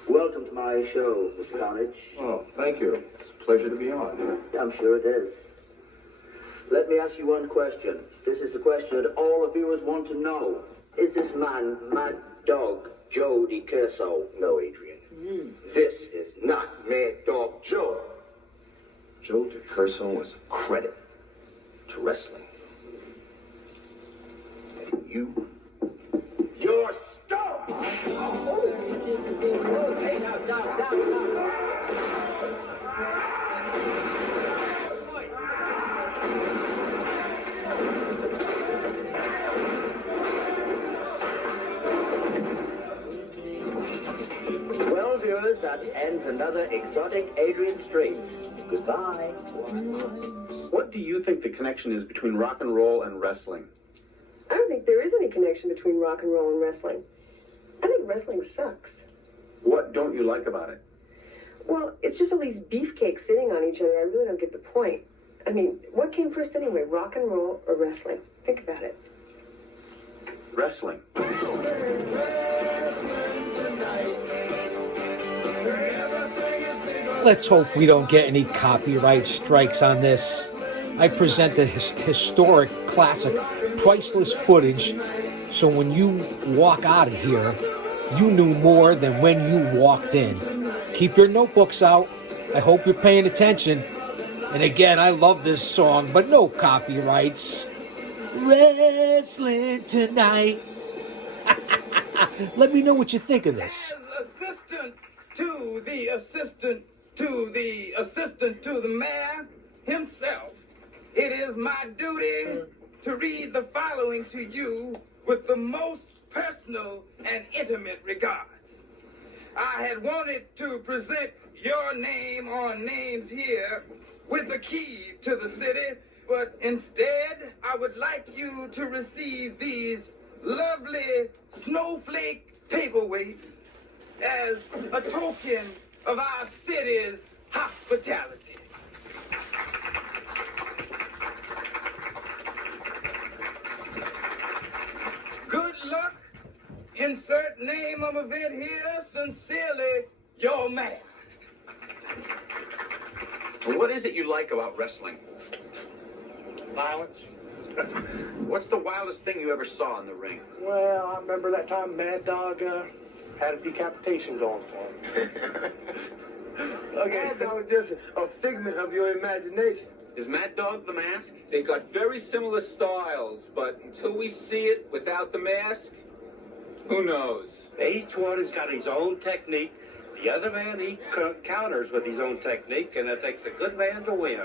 Welcome to my show, Mr. Carnage. Oh, thank you. It's a pleasure to be on. I'm sure it is. Let me ask you one question. This is the question that all the viewers want to know. Is this man Mad Dog Joe DiCurso? No, Adrian. This is not Mad Dog Joe. Joe DiCurso was a credit to wrestling. And you're stumped! Hey, now, down. Well, viewers, that ends another exotic Adrian Street. Goodbye. What do you think the connection is between rock and roll and wrestling? I don't think there is any connection between rock and roll and wrestling. I think wrestling sucks. What don't you like about it? Well, it's just all these beefcakes sitting on each other. I really don't get the point. I mean, what came first anyway, rock and roll or wrestling? Think about it. Wrestling. Let's hope we don't get any copyright strikes on this. I present the historic, classic, priceless footage, so when you walk out of here, you knew more than when you walked in. Keep your notebooks out. I hope you're paying attention. And again, I love this song, but no copyrights. Wrestling tonight. Let me know what you think of this. As assistant to the assistant to the assistant to the mayor himself, it is my duty to read the following to you with the most personal and intimate regards. I had wanted to present your name on names here with the key to the city, but instead I would like you to receive these lovely snowflake paperweights as a token of our city's hospitality. Good luck. Insert name of event here. Sincerely, your man. What is it you like about wrestling? Violence. What's the wildest thing you ever saw in the ring? Well, I remember that time Mad Dog had a decapitation going for him. Okay, that was just a figment of your imagination. Is Mad Dog the Mask? They got very similar styles, but until we see it without the mask, who knows? Each one has got his own technique. The other man, he counters with his own technique, and it takes a good man to win.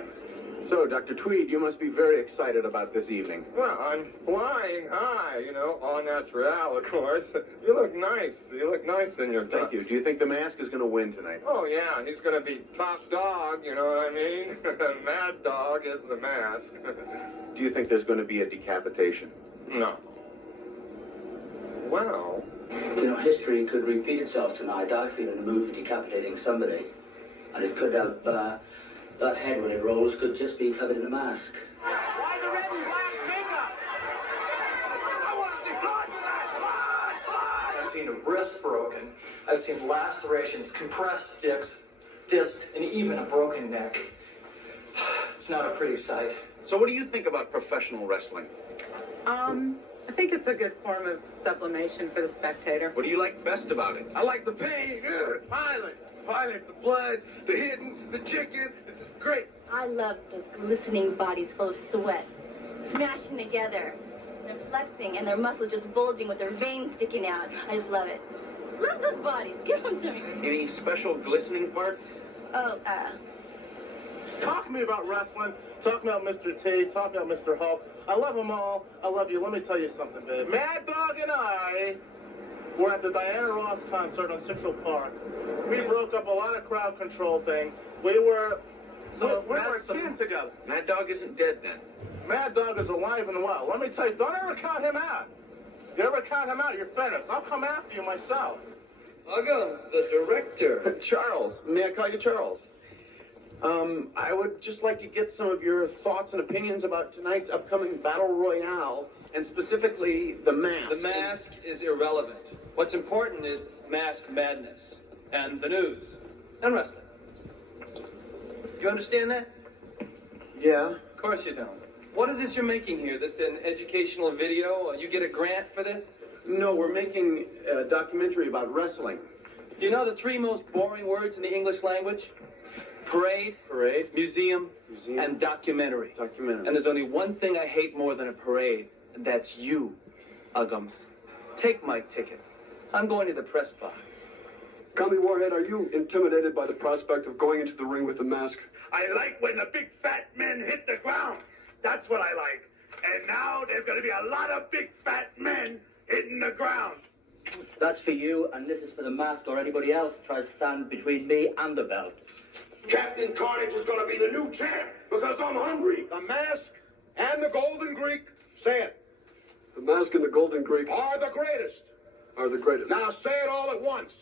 So, Dr. Tweed, you must be very excited about this evening. Well, I'm flying high, you know, au naturel, of course. You look nice. You look nice in your tux. Thank you. Do you think the Mask is going to win tonight? Oh, yeah, he's going to be top dog, you know what I mean? Mad Dog is the mask. Do you think there's going to be a decapitation? No. Well... You know, history could repeat itself tonight. I feel in the mood for decapitating somebody. And it could have, that head when it rolls could just be covered in a mask. Why the red and black makeup? I want to see blood tonight! Blood! I've seen wrists broken. I've seen lacerations, compressed discs, and even a broken neck. It's not a pretty sight. So what do you think about professional wrestling? I think it's a good form of sublimation for the spectator. What do you like best about it? I like the pain, violence. Violence, the blood, the hitting, the chicken. This is great. I love those glistening bodies full of sweat, smashing together. They're flexing and their muscles just bulging with their veins sticking out. I just love it. Love those bodies. Give them to me. Any special glistening part? Oh, Talk to me about wrestling. Talk to me about Mr. T. Talk to me about Mr. Hulk. I love them all. I love you. Let me tell you something, babe. Mad Dog and I were at the Diana Ross concert on Cicero Park. We broke up a lot of crowd control things. We were a team together. Mad Dog isn't dead then. Mad Dog is alive and well. Let me tell you, don't ever count him out. You ever count him out, you're finished. I'll come after you myself. Welcome, the director. Charles. May I call you Charles? I would just like to get some of your thoughts and opinions about tonight's upcoming Battle Royale, and specifically the mask. The mask is irrelevant. What's important is mask madness, and the news, and wrestling. You understand that? Yeah. Of course you don't. What is this you're making here? This an educational video? You get a grant for this? No, we're making a documentary about wrestling. Do you know the three most boring words in the English language? Parade, museum, and documentary. And there's only one thing I hate more than a parade, and that's you, Uggums. Take my ticket. I'm going to the press box. Commie Warhead, are you intimidated by the prospect of going into the ring with the mask? I like when the big fat men hit the ground. That's what I like. And now there's going to be a lot of big fat men hitting the ground. That's for you, and this is for the mask or anybody else who tries to stand between me and the belt. Captain Carnage is going to be the new champ because I'm hungry. The Mask and the Golden Greek, say it, The mask and the Golden Greek are the greatest. are the greatest. Now say it all at once.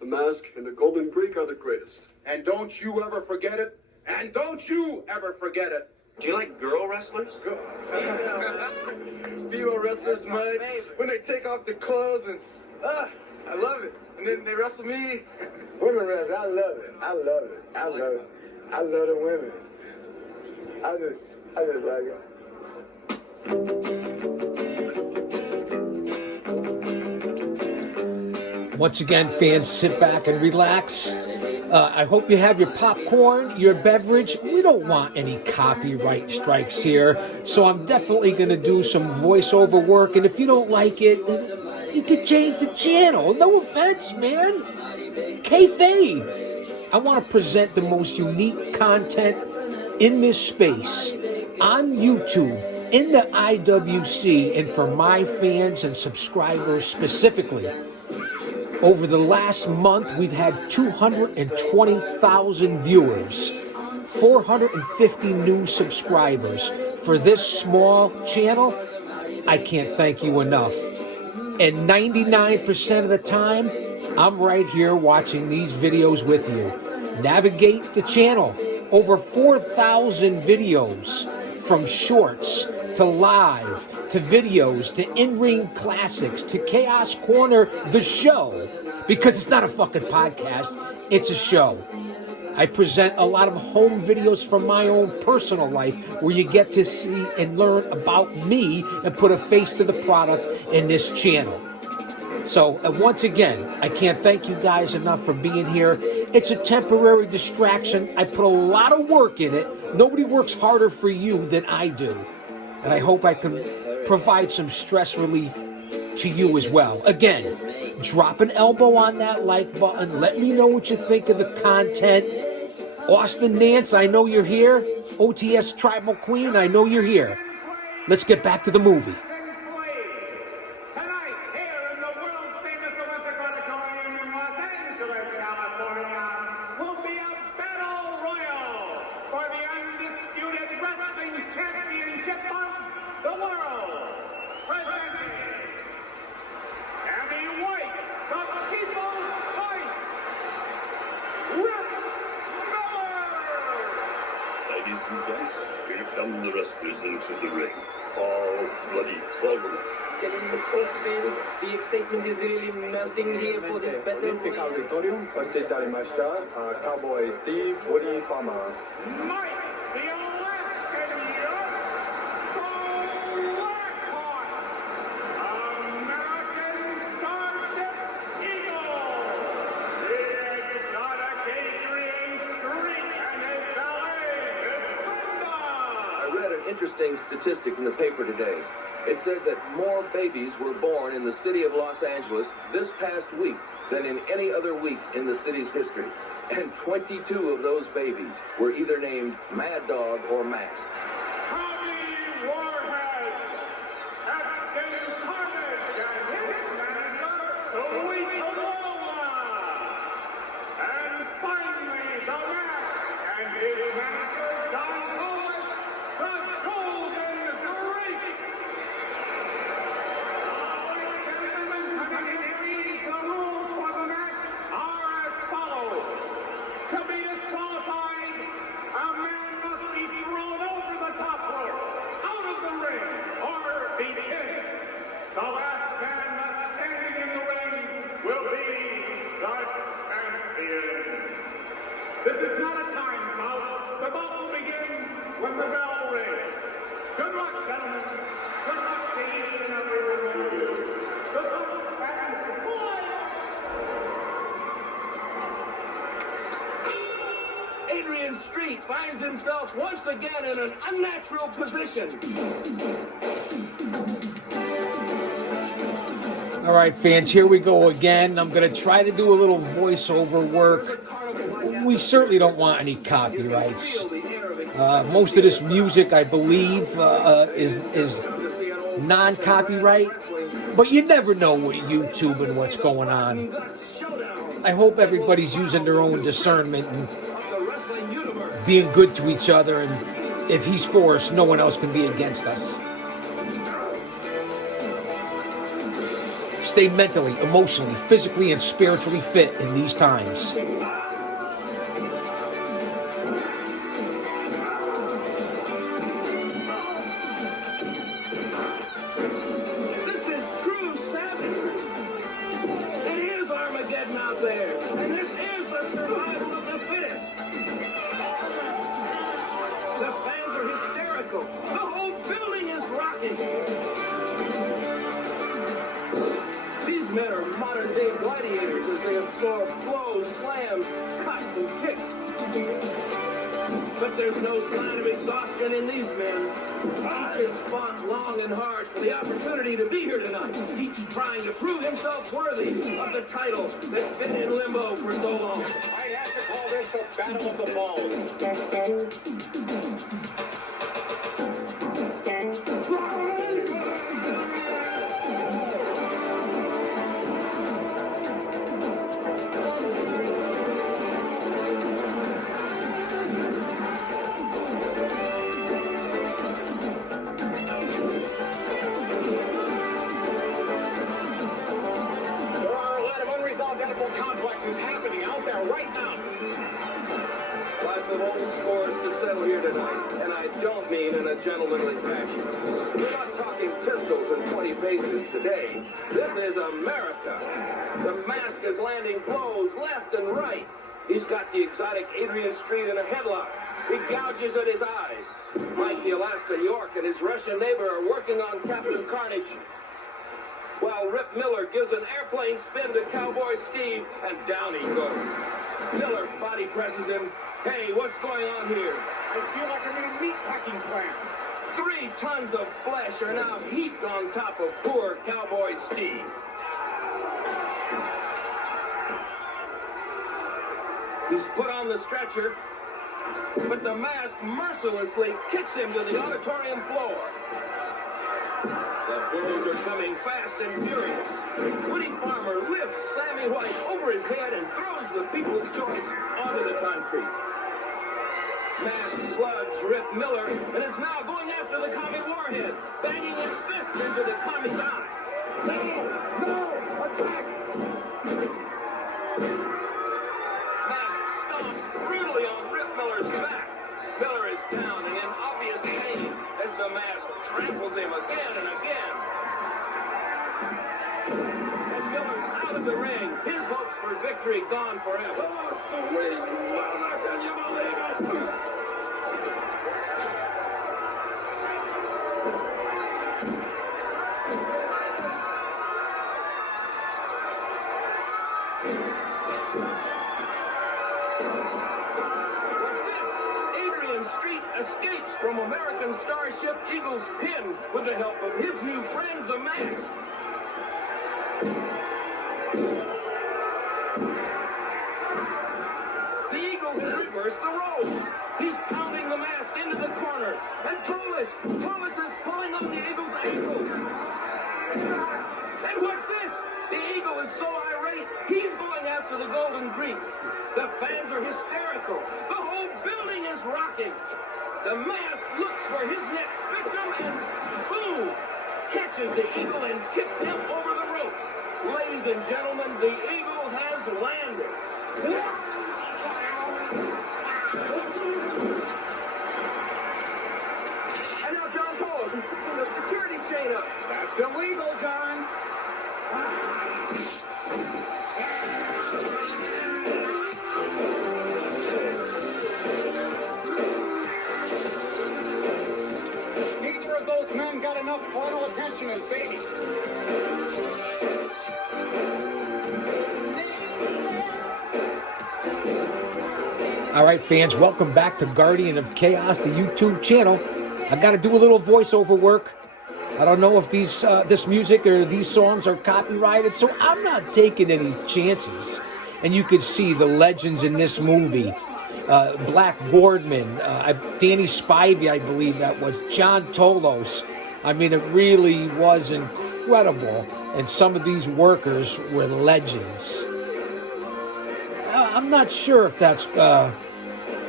The mask and the Golden Greek are the greatest. And don't you ever forget it. And don't you ever forget it. Do you like girl wrestlers? Female wrestlers, mud. When they take off the clothes and, I love it. And then they wrestle me. Women wrestling, I love it. I love it. I love it. I love the women. I just like it. Once again, fans, sit back and relax. I hope you have your popcorn, your beverage. We don't want any copyright strikes here, so I'm definitely going to do some voiceover work, and if you don't like it, you can change the channel. No offense, man. Kayfabe. I want to present the most unique content in this space on YouTube, in the IWC, and for my fans and subscribers specifically. Over the last month, we've had 220,000 viewers, 450 new subscribers. For this small channel, I can't thank you enough. And 99% of the time, I'm right here watching these videos with you. Navigate the channel. Over 4,000 videos, from shorts to live to videos to in-ring classics to Chaos Corner, the show, because it's not a fucking podcast, it's a show. I present a lot of home videos from my own personal life where you get to see and learn about me and put a face to the product in this channel. So once again, I can't thank you guys enough for being here. It's a temporary distraction. I put a lot of work in it. Nobody works harder for you than I do. And I hope I can provide some stress relief to you as well. Again, drop an elbow on that like button. Let me know what you think of the content. Austin Nance, I know you're here. OTS Tribal Queen, I know you're here. Let's get back to the movie. Ladies and gents, here come the wrestlers into the ring. All bloody 12 of them. The sports fans, the excitement is really melting here for this battle. Olympic Auditorium, State Arimashita, Cowboy Steve, Woody Farmer. Mike, the Alaskan Europe, American Starship Eagle, the exotic Adrian Street and his valet, Defender. I read an interesting statistic in the paper today. It said that more babies were born in the city of Los Angeles this past week than in any other week in the city's history. And 22 of those babies were either named Mad Dog or Mask. Tommy Warhead, Captain Carnage and his manager, Sweet Lola. And finally, the Mask and his manager, Don Polish, the Golden Greek. The rules for the match are as follows. To be disqualified, a man must be thrown over the top rope, out of the ring, or be pinned. The last man not standing in the ring will be the champion. This is not a timeout. The bout will begin when the bell rings. Good luck, gentlemen. Good luck to each and every one of you. Good luck, and boy! Adrian Street finds himself once again in an unnatural position. All right, fans, here we go again. I'm going to try to do a little voiceover work. We certainly don't want any copyrights. Most of this music, I believe, is non-copyright, but you never know with YouTube and what's going on. I hope everybody's using their own discernment and being good to each other, and if he's for us, no one else can be against us. Stay mentally, emotionally, physically, and spiritually fit in these times. But there's no sign of exhaustion in these men. Each has fought long and hard for the opportunity to be here tonight. Each trying to prove himself worthy of the title that's been in limbo for so long. I'd have to call this the Battle of the Balls. Complexes happening out there right now. Lots of old scores to settle here tonight, and I don't mean in a gentlemanly fashion. We're not talking pistols and 20 paces today. This is America. The Mask is landing blows left and right. He's got the exotic Adrian Street in a headlock. He gouges at his eyes. Mike the Alaska York and his Russian neighbor are working on Captain Carnage, while Rip Miller gives an airplane spin to Cowboy Steve, and down he goes. Miller body presses him. Hey, what's going on here? I feel like I'm in a meat packing plant. 3 tons of flesh are now heaped on top of poor Cowboy Steve. He's put on the stretcher, but the Mask mercilessly kicks him to the auditorium floor. The blows are coming fast and furious. Woody Farmer lifts Sammy White over his head and throws the People's Choice onto the concrete. Mask slugs Rip Miller and is now going after the commie warhead, banging his fist into the commie's eye. No! Attack! Mask stomps brutally on Rip Miller's back. Miller is down and in obvious pain as the Mask tramples him again and again. And Miller's out of the ring. His hopes for victory gone forever. Oh, sweet mother, can you believe it? Street escapes from American Starship Eagle's pin with the help of his new friend, the Mask. The Eagle has reversed the roles. He's pounding the Mask into the corner. And Thomas is pulling on the Eagle's ankle. And what's this? The Eagle is so irate, he's going after the Golden Greek. The fans are hysterical. The whole building is rocking. The Mask looks for his next victim and boom! Catches the Eagle and kicks him over the ropes. Ladies and gentlemen, the Eagle has landed. And now John Tolos is putting the security chain up. That's illegal, John. Neither of those men got enough parental attention as babies. All right, fans, welcome back to Guardian of Chaos, the YouTube channel. I got to do a little voiceover work. I don't know if this music or these songs are copyrighted, so I'm not taking any chances. And you could see the legends in this movie. Black Boardman, Danny Spivey, I believe that was, John Tolos. I mean, it really was incredible. And some of these workers were legends. I'm not sure if that's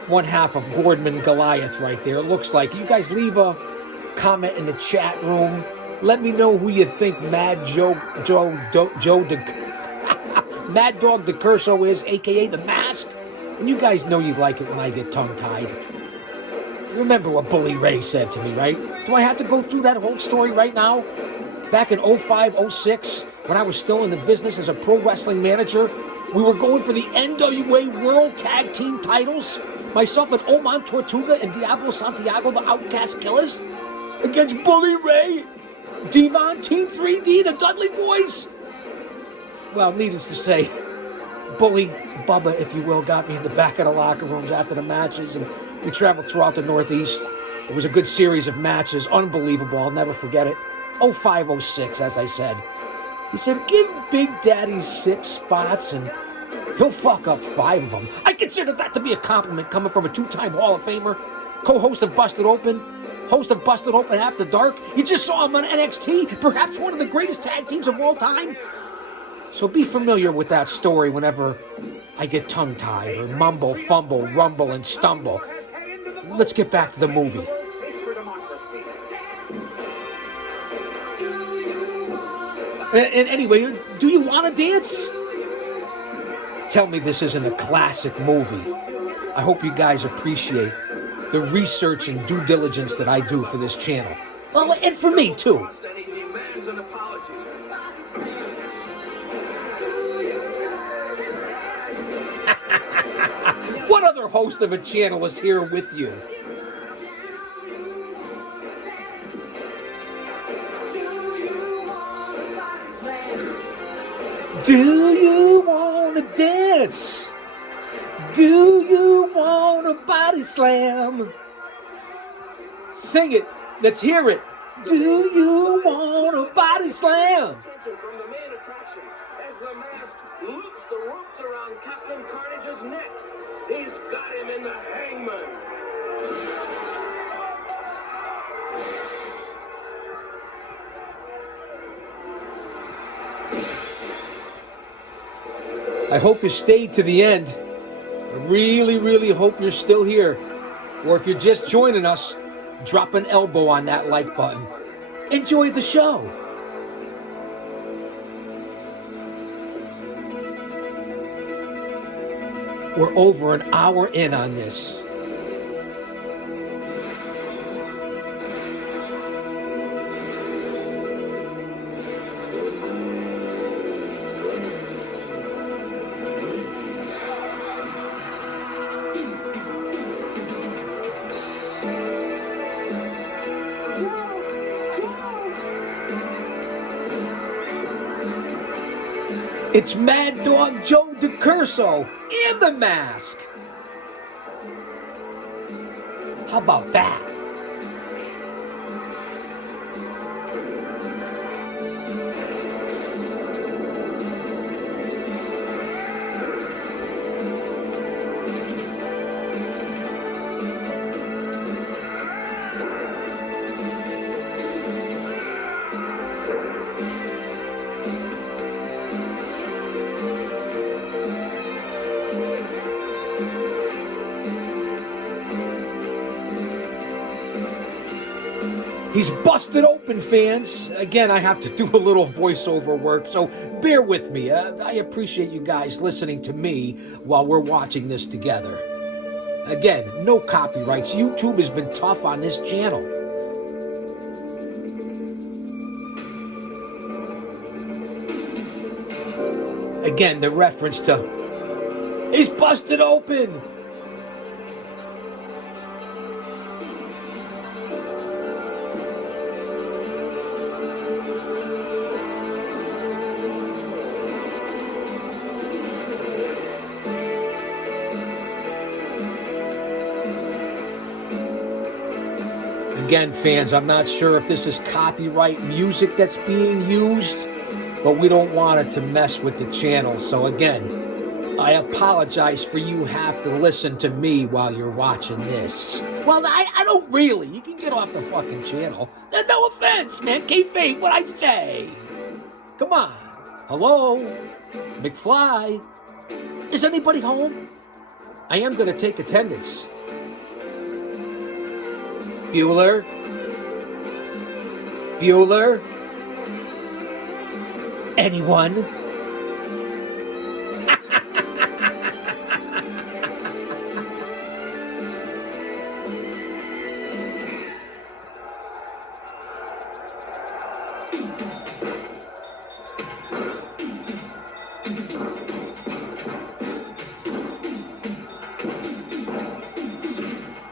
one half of Boardman Goliath right there. It looks like. You guys leave a comment in the chat room. Let me know who you think Mad Dog DeCurso is, a.k.a. The Mask. And you guys know you like it when I get tongue-tied. Remember what Bully Ray said to me, right? Do I have to go through that whole story right now? Back in 05, 06, when I was still in the business as a pro wrestling manager, we were going for the NWA World Tag Team titles. Myself and Oman Tortuga and Diablo Santiago, the Outcast Killers, against Bully Ray, Devon, Team 3D, the Dudley Boys. Well, needless to say, Bully Bubba, if you will, got me in the back of the locker rooms after the matches and We traveled throughout the Northeast. It was a good series of matches. Unbelievable. I'll never forget it. 05-06, as I said. He said, give Big Daddy 6 spots and he'll fuck up 5 of them. I consider that to be a compliment coming from a 2-time Hall of Famer, co-host of Busted Open, host of Busted Open After Dark. You just saw him on NXT, perhaps one of the greatest tag teams of all time. So be familiar with that story whenever I get tongue-tied or mumble, fumble, rumble, and stumble. Let's get back to the movie. And anyway, do you want to dance? Tell me this isn't a classic movie. I hope you guys appreciate the research and due diligence that I do for this channel. Well, and for me, too. What other host of a channel is here with you? Do you want to dance? Do you want a body slam? Sing it. Let's hear it. Do you want a body slam? From the main attraction, as the mask loops the ropes around Captain Carnage's neck. He's got him in the hangman. I hope you stayed to the end. I really, really hope you're still here. Or if you're just joining us, drop an elbow on that like button. Enjoy the show. We're over an hour in on this. It's Mad Dog Joe DiCurso in the mask. How about that? He's busted open, fans. Again, I have to do a little voiceover work, so bear with me. I appreciate you guys listening to me while we're watching this together. Again, no copyrights. YouTube has been tough on this channel. Again, the reference to, he's busted open. Again, fans, I'm not sure if this is copyright music that's being used, but we don't want it to mess with the channel. So again, I apologize for you have to listen to me while you're watching this. Well, I don't really. You can get off the fucking channel. No offense, man. Kayfabe, what I say. Come on. Hello? McFly? Is anybody home? I am going to take attendance. Bueller? Bueller? Anyone?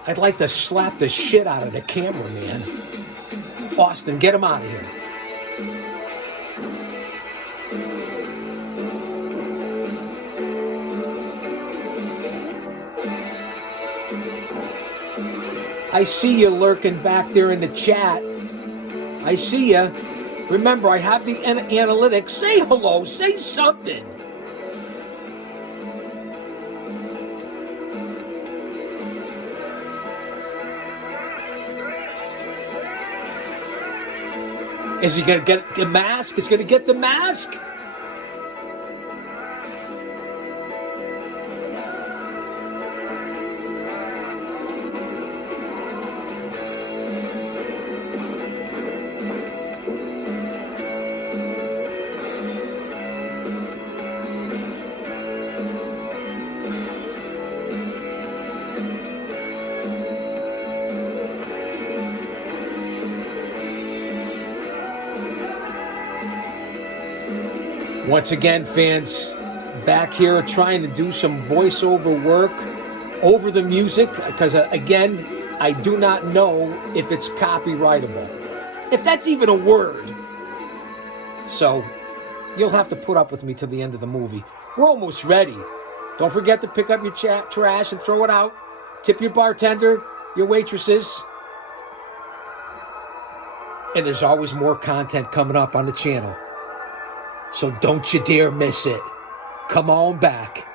I'd like to slap the shit out of the cameraman. Austin, get him out of here. I see you lurking back there in the chat. I see you. Remember, I have the analytics. Say hello. Say something. Is he going to get the mask? Is he going to get the mask? Once again, fans, back here trying to do some voiceover work over the music because, again, I do not know if it's copyrightable. If that's even a word. So, you'll have to put up with me till the end of the movie. We're almost ready. Don't forget to pick up your trash and throw it out. Tip your bartender, your waitresses. And there's always more content coming up on the channel. So don't you dare miss it. Come on back.